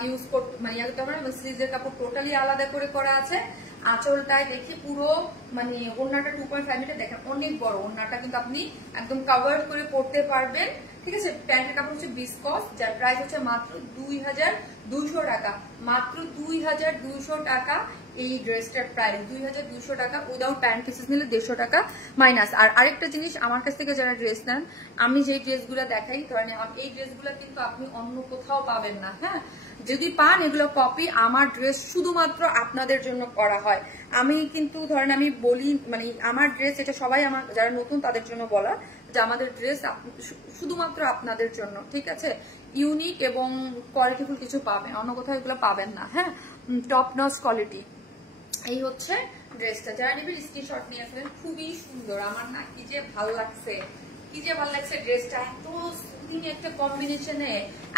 ইউজ করতে মানে ইয়ে করতে হবে না, স্লিভসের কাপড় টোটালি আলাদা করে করা আছে। আঁচলটায় দেখি পুরো মানে ওড়নাটা 2.5 মিটার দেখেন, অনেক বড় ওড়নাটা, কিন্তু আপনি একদম কভার করে পড়তে পারবেন, ঠিক আছে। প্যান্টের কাপড় হচ্ছে বিসকস, যার প্রাইস হচ্ছে মাত্র 2200 টাকা, মাত্র 2200 টাকা। এই ড্রেসটার প্রাইস 2200 টাকা, উইদাউট প্যান্ট পিসেস নিলে 150 টাকা মাইনাস। আর আরেকটা জিনিস, আমার কাছ থেকে যারা ড্রেস নেন, আমি যে ড্রেসগুলো দেখাই ধরেন এই ড্রেসগুলো কিন্তু আপনি অন্য কোথাও পাবেন না। হ্যাঁ যদি পান এগুলো কপি, আমার ড্রেস শুধুমাত্র আপনাদের জন্য করা হয়। আমি কিন্তু ধরেন আমি বলি মানে আমার ড্রেস, এটা সবাই আমার যারা নতুন তাদের জন্য বলা, যে আমাদের ড্রেস শুধুমাত্র আপনাদের জন্য, ঠিক আছে, ইউনিক এবং কোয়ালিটিফুল কিছু পাবেন, অন্য কোথাও এগুলো পাবেন না। হ্যাঁ টপ নচ কোয়ালিটি। এই হচ্ছে ড্রেসটা, যারা নেবেন স্ক্রিনশট নিয়ে ফেলেন, খুবই সুন্দর। আমার না কি যে ভালো লাগছে, কি যে ভালো লাগছে ড্রেসটা, এত সুদিং একটা কম্বিনেশনে,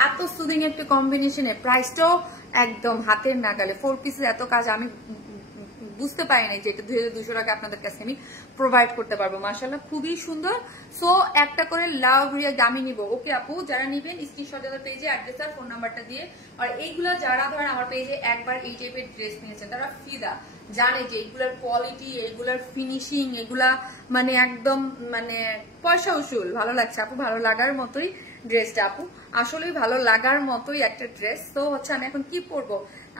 এত সুদিং একটা কম্বিনেশনে, প্রাইসটাও একদম হাতের নাগালে। 4 পিসের এত কাজ আমি বুঝতে পারি নাই যে এটা 2200 টাকা আপনাদের কাছে আমি প্রোভাইড করতে পারবো। মাশাআল্লাহ খুবই সুন্দর। সো একটা করে লাভ রিয়া দামি নিব। ওকে আপু, যারা নিবেন স্ক্রিনশট দিয়ে পেজে অ্যাড্রেস আর ফোন নাম্বারটা দিয়ে। আর এইগুলা যারা ধরেন আমার পেজে একবার এই টাইপের ড্রেস নিয়েছেন, তারা ফিদা, জানে যে এইগুলার কোয়ালিটি, এইগুলার ফিনিশিং, এগুলা মানে একদম মানে পয়সা উসুল। ভালো লাগছে আপু, ভালো লাগার মতোই ড্রেসটা আপু, আসলেই ভালো লাগার মতোই একটা ড্রেস। তো হচ্ছে আমি এখন কি পরবো,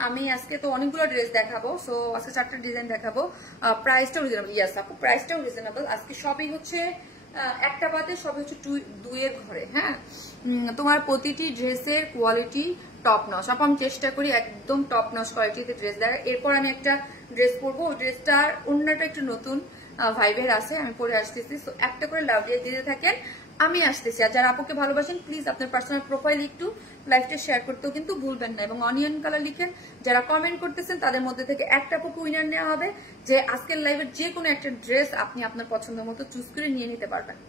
আমি আজকে তো অনেকগুলো ড্রেস দেখাবো, সো আজকে 4টা ডিজাইন দেখাবো। প্রাইসটাও রিজনেবল, ইয়াস আপু প্রাইসটাও রিজনেবল। আজকে সবই হচ্ছে একটা বাদে সবই হচ্ছে 2 এর ঘরে। হ্যাঁ তোমার প্রতিটি ড্রেসের কোয়ালিটি টপ নচ আপু, আমি চেষ্টা করি একদম টপ নচ কোয়ালিটিতে ড্রেস দেওয়ার। এরপর আমি একটা ড্রেস পরবো, ওই ড্রেসটার অন্যটা একটু নতুন ভাইবের আছে, আমি পরে আসতেছি। সো একটা করে লাভ দিয়ে দিতে থাকেন, আমি আসতেছি। আর যারা আপুকে ভালোবাসেন প্লিজ আপনার পার্সোনাল প্রোফাইল একটু লাইভটা শেয়ার করতেও কিন্তু ভুলবেন না, এবং অনিয়ন কালার লিখেন। যারা কমেন্ট করতেছেন তাদের মধ্যে থেকে একটা আপুকে উইনার নেওয়া হবে, যে আজকের লাইভের যে কোনো একটা ড্রেস আপনি আপনার পছন্দ মতো চুজ করে নিয়ে নিতে পারবেন।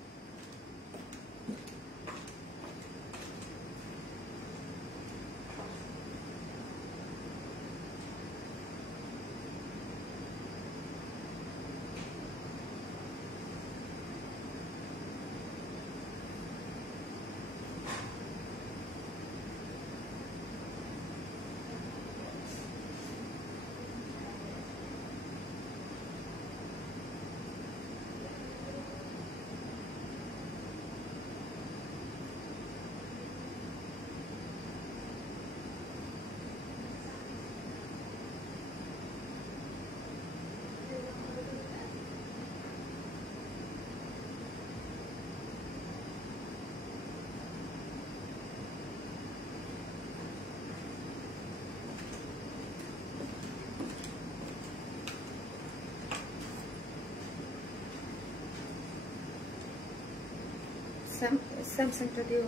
স্যামসাংটা দিয়ে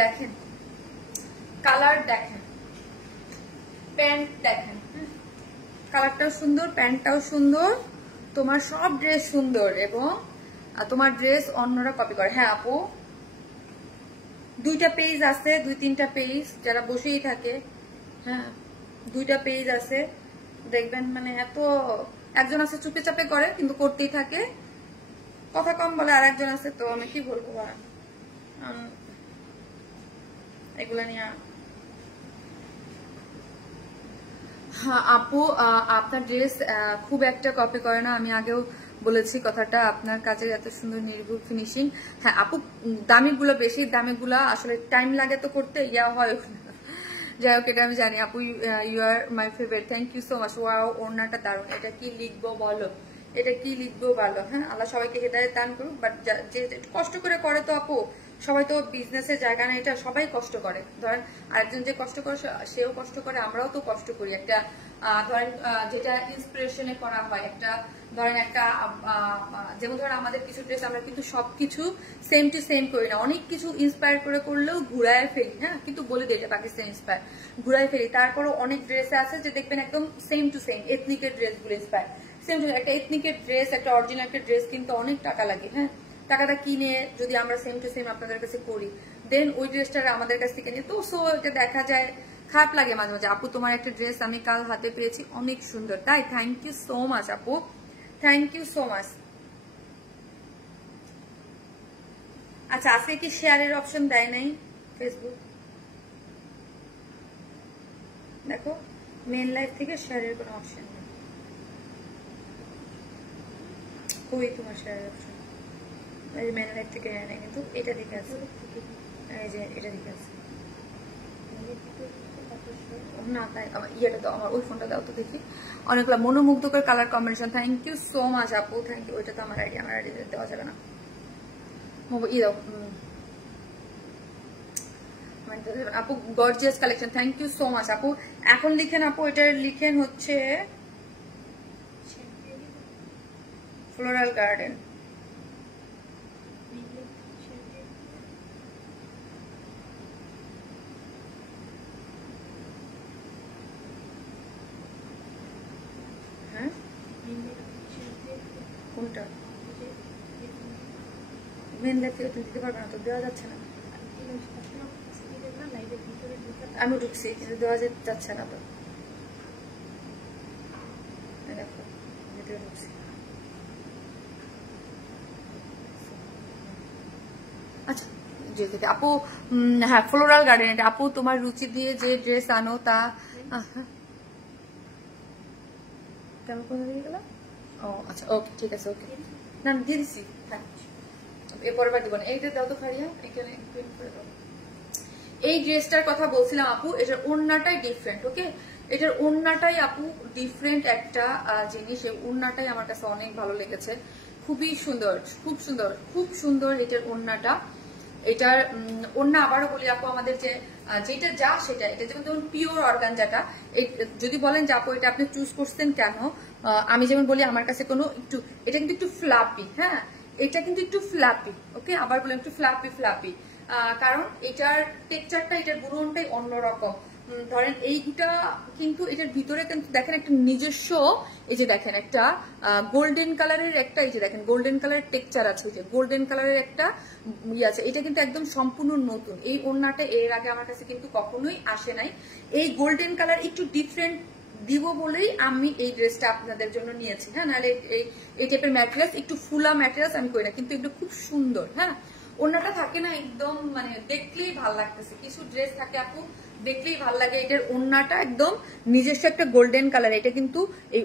দেখেন, কালার দেখেন, প্যান্ট দেখেন, কালারটাও সুন্দর, প্যান্টটাও সুন্দর, তোমার সব ড্রেস সুন্দর এবং তোমার ড্রেস অন্যরা কপি করে। হ্যাঁ আপু, 2টা পেজ আছে, 2-3টা পেজ যারা বসেই থাকে, হ্যাঁ 2টা পেজ আছে দেখবেন। মানে এত একজন আছে চুপে চাপে করে কিন্তু করতেই থাকে, কথা কম বলে, আর একজন আছে তো আমি কি বলবো এগুলা নিয়ে। হ্যাঁ আপু, আপনার ড্রেস খুব একটা কপি করে না, আমি আগেও বলেছি কথাটা। আপনার কাজে এত সুন্দর নির্ভুল ফিনিশিং। হ্যাঁ আপু, দামিগুলো বেশি, দামিগুলা আসলে টাইম লাগে তো করতে, ইয়া হয়। যাই হোক, এটা আমি জানি আপু। You are my favourite, thank you so much. Wow, ওড়নাটা দারুণ। এটা কি লিখবো বলো, এটা কি লিখবো বলো। হ্যাঁ, আল্লাহ সবাইকে হেদায়েত দান করুক। বাট যে কষ্ট করে তো আপু, সবাই তো বিজনেসের জায়গা না এটা, সবাই কষ্ট করে। ধরেন আরেকজন যে কষ্ট করে সেও কষ্ট করে, আমরাও তো কষ্ট করি। একটা ধরেন যেটা ইন্সপিরেশনে করা হয়, একটা ধরেন একটা যেমন ধরেন আমাদের কিছু ড্রেস আমরা কিন্তু সবকিছু সেম টু সেম করি না, অনেক কিছু ইন্সপায়ার করে করলেও ঘুরায় ফেলি। হ্যাঁ, কিন্তু বলে দিই এটা পাকিস্তান ইন্সপায়ার, ঘুরায় ফেলি। তারপরও অনেক ড্রেস আছে যে দেখবেন একদম সেম টু সেম, এথনিকের ড্রেসগুলো ইন্সপায়ার সেম টু। একটা এথনিকের ড্রেস, একটা অরিজিনাল একটা ড্রেস কিন্তু অনেক টাকা লাগে। হ্যাঁ, টাকাটা কিনে যদি আমরা সেম টু সেম আপনাদের কাছে করি, দেন ওই ড্রেসটা আমাদের কাছ থেকে নিয়ে তো সো এটা দেখা যায় খারাপ লাগে মাঝে মাঝে। আপু তোমার একটা ড্রেস আমি কাল হাতে পেয়েছি, অনেক সুন্দর। তাই থ্যাংক ইউ সো মাচ আপু, থ্যাংক ইউ সো মাচ। আচ্ছা, আজকে কি শেয়ারের অপশন দেয় নাই ফেসবুক? দেখো, মেন লাইফ থেকে শেয়ারের কোনো অপশন নেই। কই তোমার শেয়ারের অপশন? মেন লাইফ থেকে নেয়, কিন্তু এটা দেখে আছে, এই যে এটা দেখে আছে না। তাই ইয়েটা দাও, আমার ওই ফোনটা দাও তো দেখি। অনেকগুলো মনোমুগ্ধকর colour combination, thank you so much আপু, থ্যাংক ইউ। ওইটা তো আমার আইডি, আমার আইডি দেওয়া যাবে না। আপু gorgeous collection, thank you so much আপু। এখন লিখেন আপু, এটার লিখেন হচ্ছে ফ্লোরাল গার্ডেন। হ্যাঁ, কোনটা? মেন লাইফ থেকে তুমি দিতে পারবে না তো, দেওয়া যাচ্ছে না। আমি ঢুকছি কিন্তু দেওয়া যাচ্ছে না তো, দেখো ভিতরে ঢুকছি। আচ্ছা জি আপু, হ্যাঁ ফ্লোরাল গার্ডেন। এটা আপু তোমার রুচি দিয়ে যে ড্রেস আনো তা কেমন করে দিয়ে গেল? ও আচ্ছা, ওকে ঠিক আছে, ওকে না দিয়ে দিচ্ছি। হ্যাঁ, এরপরে বার দিব না। এইটা দাও তো ফারিয়া, এখানে প্রিন্ট করে দাও। এই ড্রেসটার কথা বলছিলাম আপু, এটার ওড়নাটাই ডিফারেন্ট। ওকে, এটার ওড়নাটাই আপু ডিফারেন্ট একটা জিনিস। এই ওড়নাটাই আমার কাছে অনেক ভালো লেগেছে, খুবই সুন্দর, খুব সুন্দর, খুব সুন্দর এটার ওড়নাটা। এটার ওড়না আবারও বলি আপু, আমাদের যে যেটা যা সেটা, এটা যেমন ধরুন পিওর অর্গানজাটা, যদি বলেন যে আপু এটা আপনি চুজ করছেন কেন, আমি যেমন বলি আমার কাছে কোনো একটু, এটা কিন্তু একটু ফ্লাপি। হ্যাঁ, এটা কিন্তু একটু ফ্লাপি। ওকে, আবার বলেন একটু ফ্লাপি, কারণ এটার টেক্সচারটা, এটার বুননটাই অন্যরকম। ধরেন এইটা কিন্তু এটার ভিতরে কিন্তু দেখেন একটা নিজস্ব, এই যে দেখেন একটা গোল্ডেন কালারের একটা, এই যে দেখেন গোল্ডেন কালারের টেক্সচার আছে, এই যে গোল্ডেন কালারের একটা ইয়ে আছে। এটা কিন্তু একদম সম্পূর্ণ নতুন। এই ওড়নাটা এর আগে আমার কাছে কিন্তু কখনোই আসে নাই। এই গোল্ডেন কালার একটু ডিফারেন্ট দিব বলেই আমি এই ড্রেসটা আপনাদের জন্য নিয়েছি। হ্যাঁ, নাহলে এই টাইপের ম্যাটেরিয়ালস, একটু ফুলা ম্যাটেরিয়ালস আমি করি না, কিন্তু এগুলো খুব সুন্দর। হ্যাঁ, ওড়নাটা থাকে না একদম, মানে দেখলেই ভাল লাগতেছে। কিছু ড্রেস থাকে আপু দেখলেই ভাল লাগে, এটার ওড়নাটা একদম নিজস্ব একটা গোল্ডেন কালার। এটা কিন্তু এই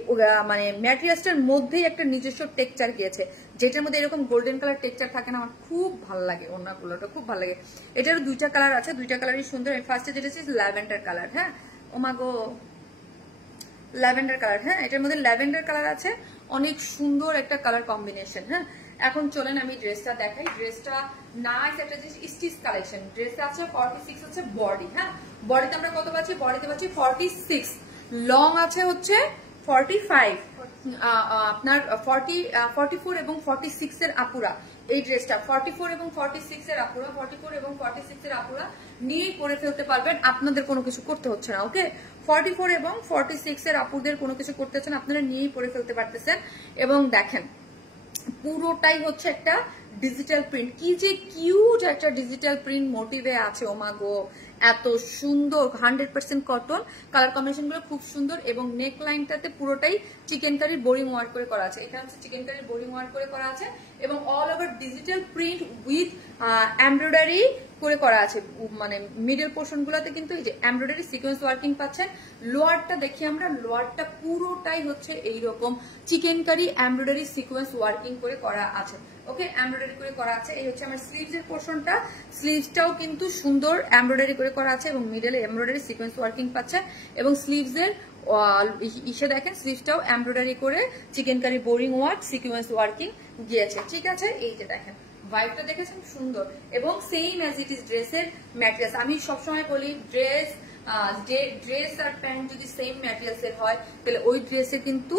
মানে ম্যাটেরিয়ালসটার মধ্যেই একটা নিজস্ব টেক্সচার গিয়েছে, যেটার মধ্যে এরকম গোল্ডেন কালার টেক্সচার থাকে না, আমার খুব ভাল লাগে। ওড়নাগুলোটা খুব ভাল লাগে। এটারও 2টা কালার আছে, 2টা কালারই সুন্দর। ফার্স্টে যেটা হচ্ছে ল্যাভেন্ডার কালার। হ্যাঁ, ওমাগো ল্যাভেন্ডার কালার। হ্যাঁ, এটার মধ্যে ল্যাভেন্ডার কালার আছে, অনেক সুন্দর একটা কালার কম্বিনেশন। হ্যাঁ, এখন চলেন আমি ড্রেসটা দেখাই। ড্রেসটা নাইস একটা স্টিচ কালেকশন। ড্রেসটা আছে 46 হচ্ছে বডি। হ্যাঁ, বডিতে আমরা কত পাচ্ছি? বডিতে পাচ্ছি 46, লং আছে হচ্ছে 45, আপনার 44 এবং 46 এর আপুরা এই ড্রেসটা 44 এবং 46 এর আপুরা, 44 এবং 46 এর আপুরা নিয়ে পরে ফেলতে পারবেন, আপনাদের কোনো কিছু করতে হচ্ছে না। ওকে, 44 এবং 46 এর আপুদের কোনো কিছু করতে হচ্ছে না, আপনারা নিয়েই পরে ফেলতে পারতেছেন। এবং দেখেন পুরোটাই হচ্ছে একটা ডিজিটাল প্রিন্ট, কি যে কিউট একটা ডিজিটাল প্রিন্ট মোটিভে আছে। ওমা গো, এত সুন্দর, 100% কটন, কালার কম্বিনেশন গুলো খুব সুন্দর। এবং নেক লাইনটাতে পুরোটাই চিকেন কারির বোরিং ওয়ার্ক করে করা আছে, এখানে হচ্ছে চিকেন কারির বোরিং ওয়ার্ক করে করা আছে এবং all over digital print with embroidery করে করা আছে। মানে মিডল পোর্শন গুলোতে কিন্তু এই যে এমব্রয়ডারি সিকোয়েন্স ওয়ার্কিং পাচ্ছেন। লোয়ারটা দেখি আমরা, লোয়ারটা পুরোটাই হচ্ছে এইরকম chikankari embroidery sequence working করে করা আছে। ওকে, এমব্রয়ডারি করে করা আছে। এই হচ্ছে আমার স্লিভস এর পোর্শনটা, স্লিভসটাও কিন্তু সুন্দর এমব্রয়ডারি করে করা আছে এবং মিডলে এমব্রয়ডারি সিকোয়েন্স ওয়ার্কিং পাচ্ছে। এবং স্লিভস এর ইসে দেখেন স্লিভসটাও এমব্রয়ডারি করে chicken curry boring work sequence working গিয়েছে। ঠিক আছে, এই যে দেখেন ভাইবটা দেখেছেন সুন্দর। এবং সেম অ্যাজ ইট ইজ ড্রেসের ম্যাটেরিয়ালস, আমি সবসময় বলি ড্রেস আর প্যান্ট যদি সেম ম্যাটেরিয়ালস এর হয় তাহলে ওই ড্রেসে কিন্তু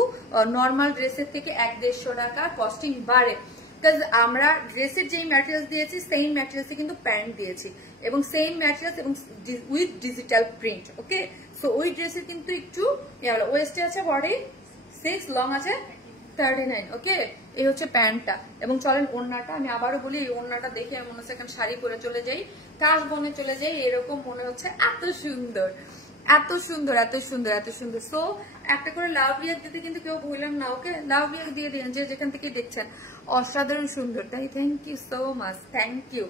নর্মাল ড্রেসের থেকে 1-150 টাকা কস্টিং বাড়ে। আমরা ড্রেসের যেই ম্যাটেরিয়ালস দিয়েছি সেম ম্যাটেরিয়ালসে কিন্তু প্যান্ট দিয়েছি এবং সেম ম্যাটেরিয়ালস এবং with digital print. Okay, so ওই ড্রেসের কিন্তু একটু ওয়েস্টে আছে 46, লং আছে 39। ওকে, এই হচ্ছে প্যান্টটা। এবং চলেন ওড়নাটা, আমি আবারও বলি এই ওড়নাটা দেখে মনে হচ্ছে এখন শাড়ি পরে চলে যাই, কাশ বনে চলে যাই, এরকম মনে হচ্ছে। এত সুন্দর, এত সুন্দর, এত সুন্দর, এত সুন্দর। সো একটা করে লাভ রিয়াক দিতে কিন্তু কেউ ভুলেন না। ওকে, লাভ রিয়াক দিয়ে দিন যে যেখান থেকে দেখছেন, অসাধারণ সুন্দর। তাই thank you so much, thank you.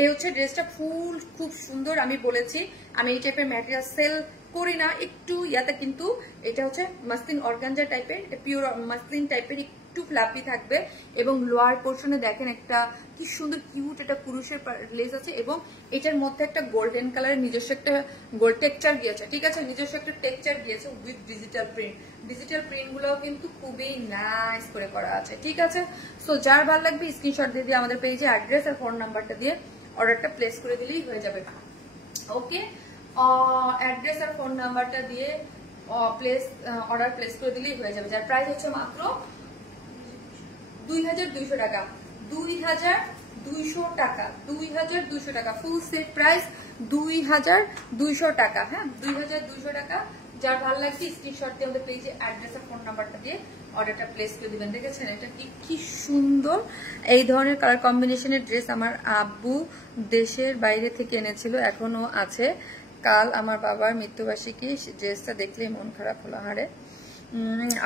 এই হচ্ছে ড্রেসটা, ফুল খুব সুন্দর। আমি বলেছি আমি এই টাইপের ম্যাটেরিয়াল সেল করি না, একটু ইয়াতে, কিন্তু এটা হচ্ছে মাসলিন অর্গানজা টাইপের, পিওর মাসলিন টাইপের, একটু ফ্ল্যাপি থাকবে। এবং লোয়ার পোর্শনে দেখেন একটা কি সুন্দর কিউট একটা পুরুষের লেস আছে এবং এটার মধ্যে একটা গোল্ডেন কালারের নিজস্ব একটা গোল্ড টেক্সচার গিয়েছে। ঠিক আছে, নিজস্ব একটা টেক্সচার গিয়েছে with digital print. Digital print গুলোও কিন্তু খুবই নাইস করে করা আছে। ঠিক আছে, সো যার ভালো লাগবে স্ক্রিনশট দিয়ে দিয়ে আমাদের পেজে অ্যাড্রেস আর ফোন নাম্বারটা দিয়ে অর্ডারটা প্লেস করে দিলেই হয়ে যাবে। ওকে, অ্যাড্রেস আর ফোন নাম্বারটা দিয়ে অর্ডার প্লেস করে দিলেই হয়ে যাবে, যার প্রাইস হচ্ছে মাত্র 2200 টাকা। 2200 টাকা, 2200 টাকা, ফুল সেট প্রাইস 2200 টাকা। হ্যাঁ, 2200 টাকা। যার ভালো লাগছে স্ক্রিনশট দিয়ে আমাদের পেজে অ্যাড্রেস আর ফোন নাম্বারটা দিয়ে অর্ডারটা প্লেস করে দিবেন। দেখেছেন এটা কি সুন্দর। এই ধরনের কালার কম্বিনেশনের ড্রেস আমার আব্বু দেশের বাইরে থেকে এনেছিল, এখনো আছে। কাল আমার বাবার মৃত্যুবার্ষিকী, ড্রেসটা দেখলে মন খারাপ হলো। হারে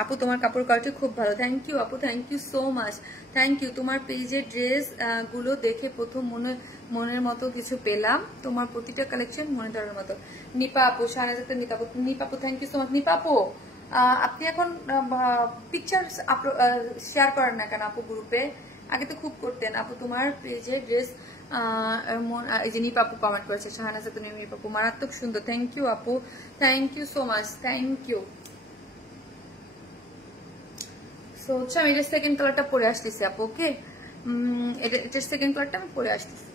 আপু, তোমার কাপড় কোয়ালিটি খুব ভালো। থ্যাংক ইউ আপু, thank you so much, thank you. তোমার পেজের ড্রেস গুলো দেখে প্রথম মনের মতো কিছু পেলাম, তোমার প্রতিটা কালেকশন মনে ধরার মতো। নিপা আপু, শাহনাজাতে নিপা আপু, thank you so much. Nipa আপু, আপনি এখন পিকচার শেয়ার করেন না কেন আপু গ্রুপে? আগে তো খুব করতেন আপু। তোমার পেজের ড্রেস এই যে নিপা আপু কমেন্ট করেছে, শাহনাজাতে নিপা আপু মারাত্মক সুন্দর। থ্যাংক ইউ আপু, thank you so much, thank you. So হচ্ছে আমি এটার সেকেন্ড কালারটা পরে আসতেছি আপু। ওকে, এটার সেকেন্ড কালারটা আমি পরে আসতেছি।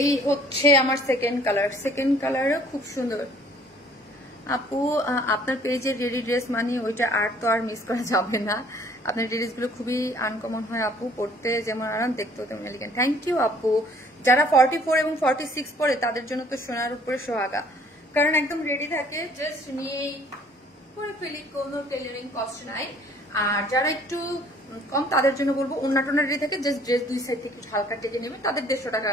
এই হচ্ছে আমার সেকেন্ড কালার, সেকেন্ড কালারও খুব সুন্দর। আপু, আপনার পেজের রেডি ড্রেস মানে ওইটা আর তো আর মিস করা যাবে না। আপনার ড্রেসগুলো খুবই আনকমন হয় আপু, পড়তে যেমন আরাম, দেখতেও তেমন এলিগেন্ট। থ্যাংক ইউ আপু। যারা 44 এবং 46 পরে তাদের জন্য তো সোনার উপরে সোহাগা, কারণ একদম রেডি থাকে, জাস্ট নিয়েই পরে ফেলি, কোনো টেলারিং কস্ট নাই। আর যারা একটু কম তাদের জন্য বলবো ওন্না টোনা রেডি থাকে, জাস্ট ড্রেস দুই সাইড থেকে হালকা টেকে নেবে, তাদের 150 টাকা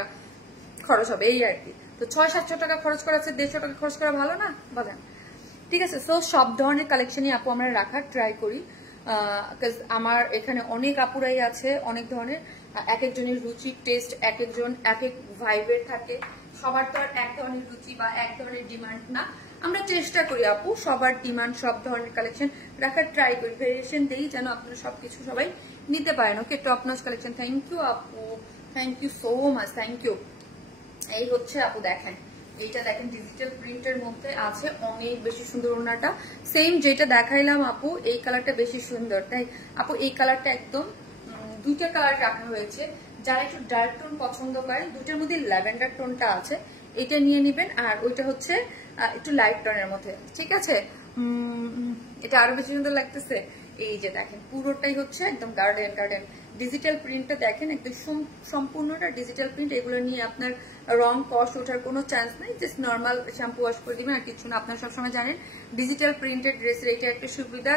খরচ হবে, এই আর কি। তো 600-700 টাকা খরচ করা আছে 150 টাকা খরচ করা ভালো না বলেন? ঠিক আছে, সো সব ধরনের কালেকশনই আপু আমরা রাখার ট্রাই করি। আমার এখানে অনেক আপুরাই আছে, অনেক ধরনের, এক একজনের রুচি টেস্ট এক একজন এক এক ভাইবের থাকে, সবার তো আর এক ধরনের রুচি বা এক ধরনের ডিমান্ড না। আমরা চেষ্টা করি আপু সবার ডিমান্ড সব ধরনের কালেকশন রাখার ট্রাই করি, ভেরিয়েশন দেই যেন আপনারা সবকিছু সবাই নিতে পারেন। Okay, top notch collection. Thank you আপু, thank you so much, thank you. এই হচ্ছে আপু দেখেন, এইটা দেখেন ডিজিটাল প্রিন্টের মধ্যে আছে, অনেক বেশি সুন্দর। ওনাটা সেম যেটা দেখাইলাম আপু, এই কালারটা বেশি সুন্দর। তাই আপু এই কালারটা একদম দুইটা কালার রাখা হয়েছে, যারা একটু ডার্ক টোন পছন্দ করেন, দুইটার মধ্যে ল্যাভেন্ডার টোনটা আছে, এটা নিয়ে নিবেন। আর ওইটা হচ্ছে একটু লাইট টোনের মধ্যে, ঠিক আছে? এটা আরো বেশি সুন্দর লাগতেছে। এই যে দেখেন পুরোটাই হচ্ছে একদম গার্ডেন গার্ডেন ডিজিটাল প্রিন্টটা দেখেন, একদম সম্পূর্ণটা ডিজিটাল প্রিন্ট। এগুলো নিয়ে আপনার রং কস ওঠার কোনো চান্স নেই, জাস্ট নর্মাল শ্যাম্পু ওয়াশ করে দিবেন আর কিছু না। আপনারা সবসময় জানেন ডিজিটাল প্রিন্টেড ড্রেসের এটা একটা সুবিধা,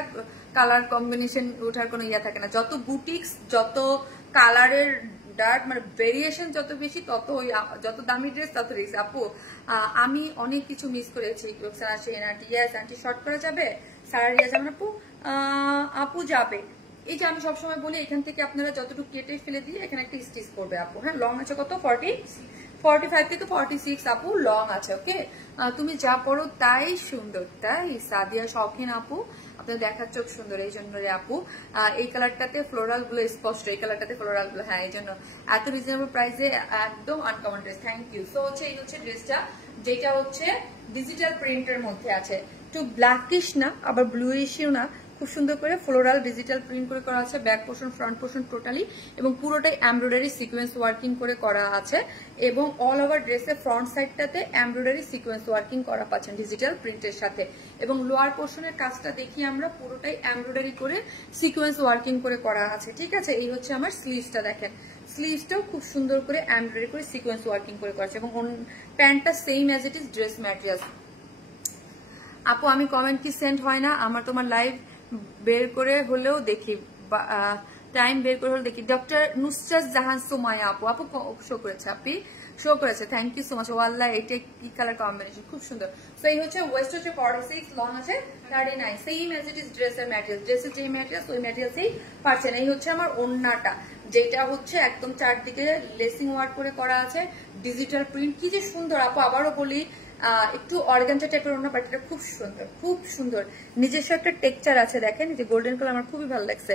কালার কম্বিনেশন ওঠার কোনো ইয়া থাকে না। যত বুটিক্স, যত কালারের ডার্ক মানে ভেরিয়েশন যত বেশি, তত ওই যত দামি ড্রেস তত রিস্ক। আপু আমি অনেক কিছু মিস করেছি। আন্টি শর্ট করা যাবে, সারা রিয়া যাবেন আপু? আপু যাবে। এই যে আমি সবসময় বলি এখান থেকে আপনারা যতটুকু কেটে ফেলে দিয়ে এখানে একটা স্টিচ করবে আপু। হ্যাঁ, লং আছে কত? 45 থেকে 46 আপু লং আছে। ওকে, তুমি যা পড়ো তাই সুন্দর, তাই সাদিয়া শৌখিন আপু, আপনার দেখার চোখ সুন্দর এই জন্য রে আপু। এই কালারটাতে ফ্লোরাল গুলো স্পষ্ট, এই কালারটাতে ফ্লোরাল গুলো, হ্যাঁ এই জন্য এত রিজনেবল প্রাইসে একদম uncommon dress. Thank you. So হচ্ছে এই হচ্ছে ড্রেসটা, যেটা হচ্ছে ডিজিটাল প্রিন্টের মধ্যে আছে, একটু ব্ল্যাকিশ না আবার ব্লুইশও না, খুব সুন্দর করে ফ্লোরাল ডিজিটাল প্রিন্ট করে করা আছে, back portion front portion totally, এবং পুরোটাই এমব্রয়ডারি সিকোয়েন্স ওয়ার্কিং করে করা আছে, এবং অল ওভার ড্রেসের ফ্রন্ট সাইডটাতে এমব্রয়ডারি সিকোয়েন্স ওয়ার্কিং করা পাচ্ছেন ডিজিটাল প্রিন্টের সাথে। এবং লোয়ার পোর্শনের কাজটা দেখি আমরা পুরোটাই এমব্রয়ডারি করে সিকোয়েন্স ওয়ার্কিং করে করা আছে, ঠিক আছে? এই হচ্ছে আমার স্লিভসটা দেখেন, স্লিভসটাও খুব সুন্দর করে এমব্রয়ডারি করে সিকোয়েন্স ওয়ার্কিং করে করা আছে, এবং প্যান্টটা same as it is dress material. আপু আমি কমেন্ট কি সেন্ড হয় না? আমার তোমার লাইভ বের করে হলেও দেখি, টাইম বের করে হলেও দেখি। ডক্টর নুসরাত জাহান সুমাইয়া আপু, আপু শো করেছে, আপনি শো করেছে, থ্যাংক ইউ সো মাচ। ওয়াল্লাহ এটা কি কালার কম্বিনেশন, খুব সুন্দর। তো এই হচ্ছে ওয়েস্ট হচ্ছে 46, লং আছে 39, সেম অ্যাজ ইট ইজ ড্রেসের ম্যাটেরিয়াল, ড্রেসের যে ম্যাটেরিয়াল ওই ম্যাটেরিয়ালসেই পাচ্ছেন। এই হচ্ছে আমার ওড়নাটা, যেটা হচ্ছে একদম চারদিকে লেসিং ওয়ার্ক করে করা আছে, ডিজিটাল প্রিন্ট, কি যে সুন্দর আপু। আবারও বলি একটু অর্গানজা টাইপের ওড়না, বাট এটা খুব সুন্দর, খুব সুন্দর, নিজস্ব একটা টেক্সচার আছে। দেখেন এই যে গোল্ডেন কালার আমার খুবই ভালো লাগছে।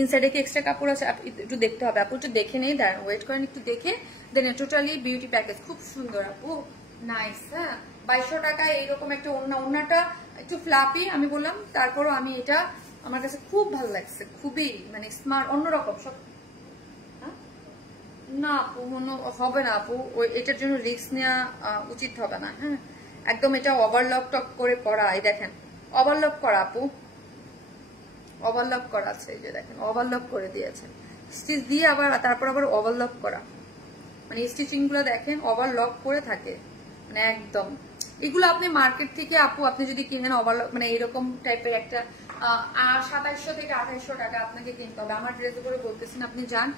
ইনসাইডে কি এক্সট্রা কাপড় আছে একটু দেখতে হবে আপু, একটু দেখে নেই, দাঁড়ান ওয়েট করেন একটু দেখে দেন। টোটালি বিউটি প্যাকেজ খুব সুন্দর আপু, নাইস। হ্যাঁ, 2200 টাকায় এইরকম একটা ওড়নাটা একটু ফ্লাপি আমি বললাম, তারপরও আমি এটা আমার কাছে খুব ভালো লাগছে, খুবই মানে স্মার্ট, অন্যরকম সব। না আপু হবে না আপু, ওই এটার জন্য রিস্ক নেওয়া উচিত হবে না। হ্যাঁ, একদম এটা ওভারলক টক করে করা, এই দেখেন ওভারলক করা আপু, ওভারলক করা আছে, এই যে দেখেন ওভারলক করে দিয়েছে, স্টিচ দিয়ে আবার তারপর আবার ওভারলক করা, মানে স্টিচিং গুলো দেখেন ওভারলক করে থাকে, মানে একদম। এগুলো আপনি মার্কেট থেকে আপু আপনি যদি কিনেন ওভারলক মানে এরকম টাইপের একটা 2700 থেকে 2800 টাকা আপনাকে কিনতে হবে। আমার ড্রেস করে বলতেছেন, আপনি যান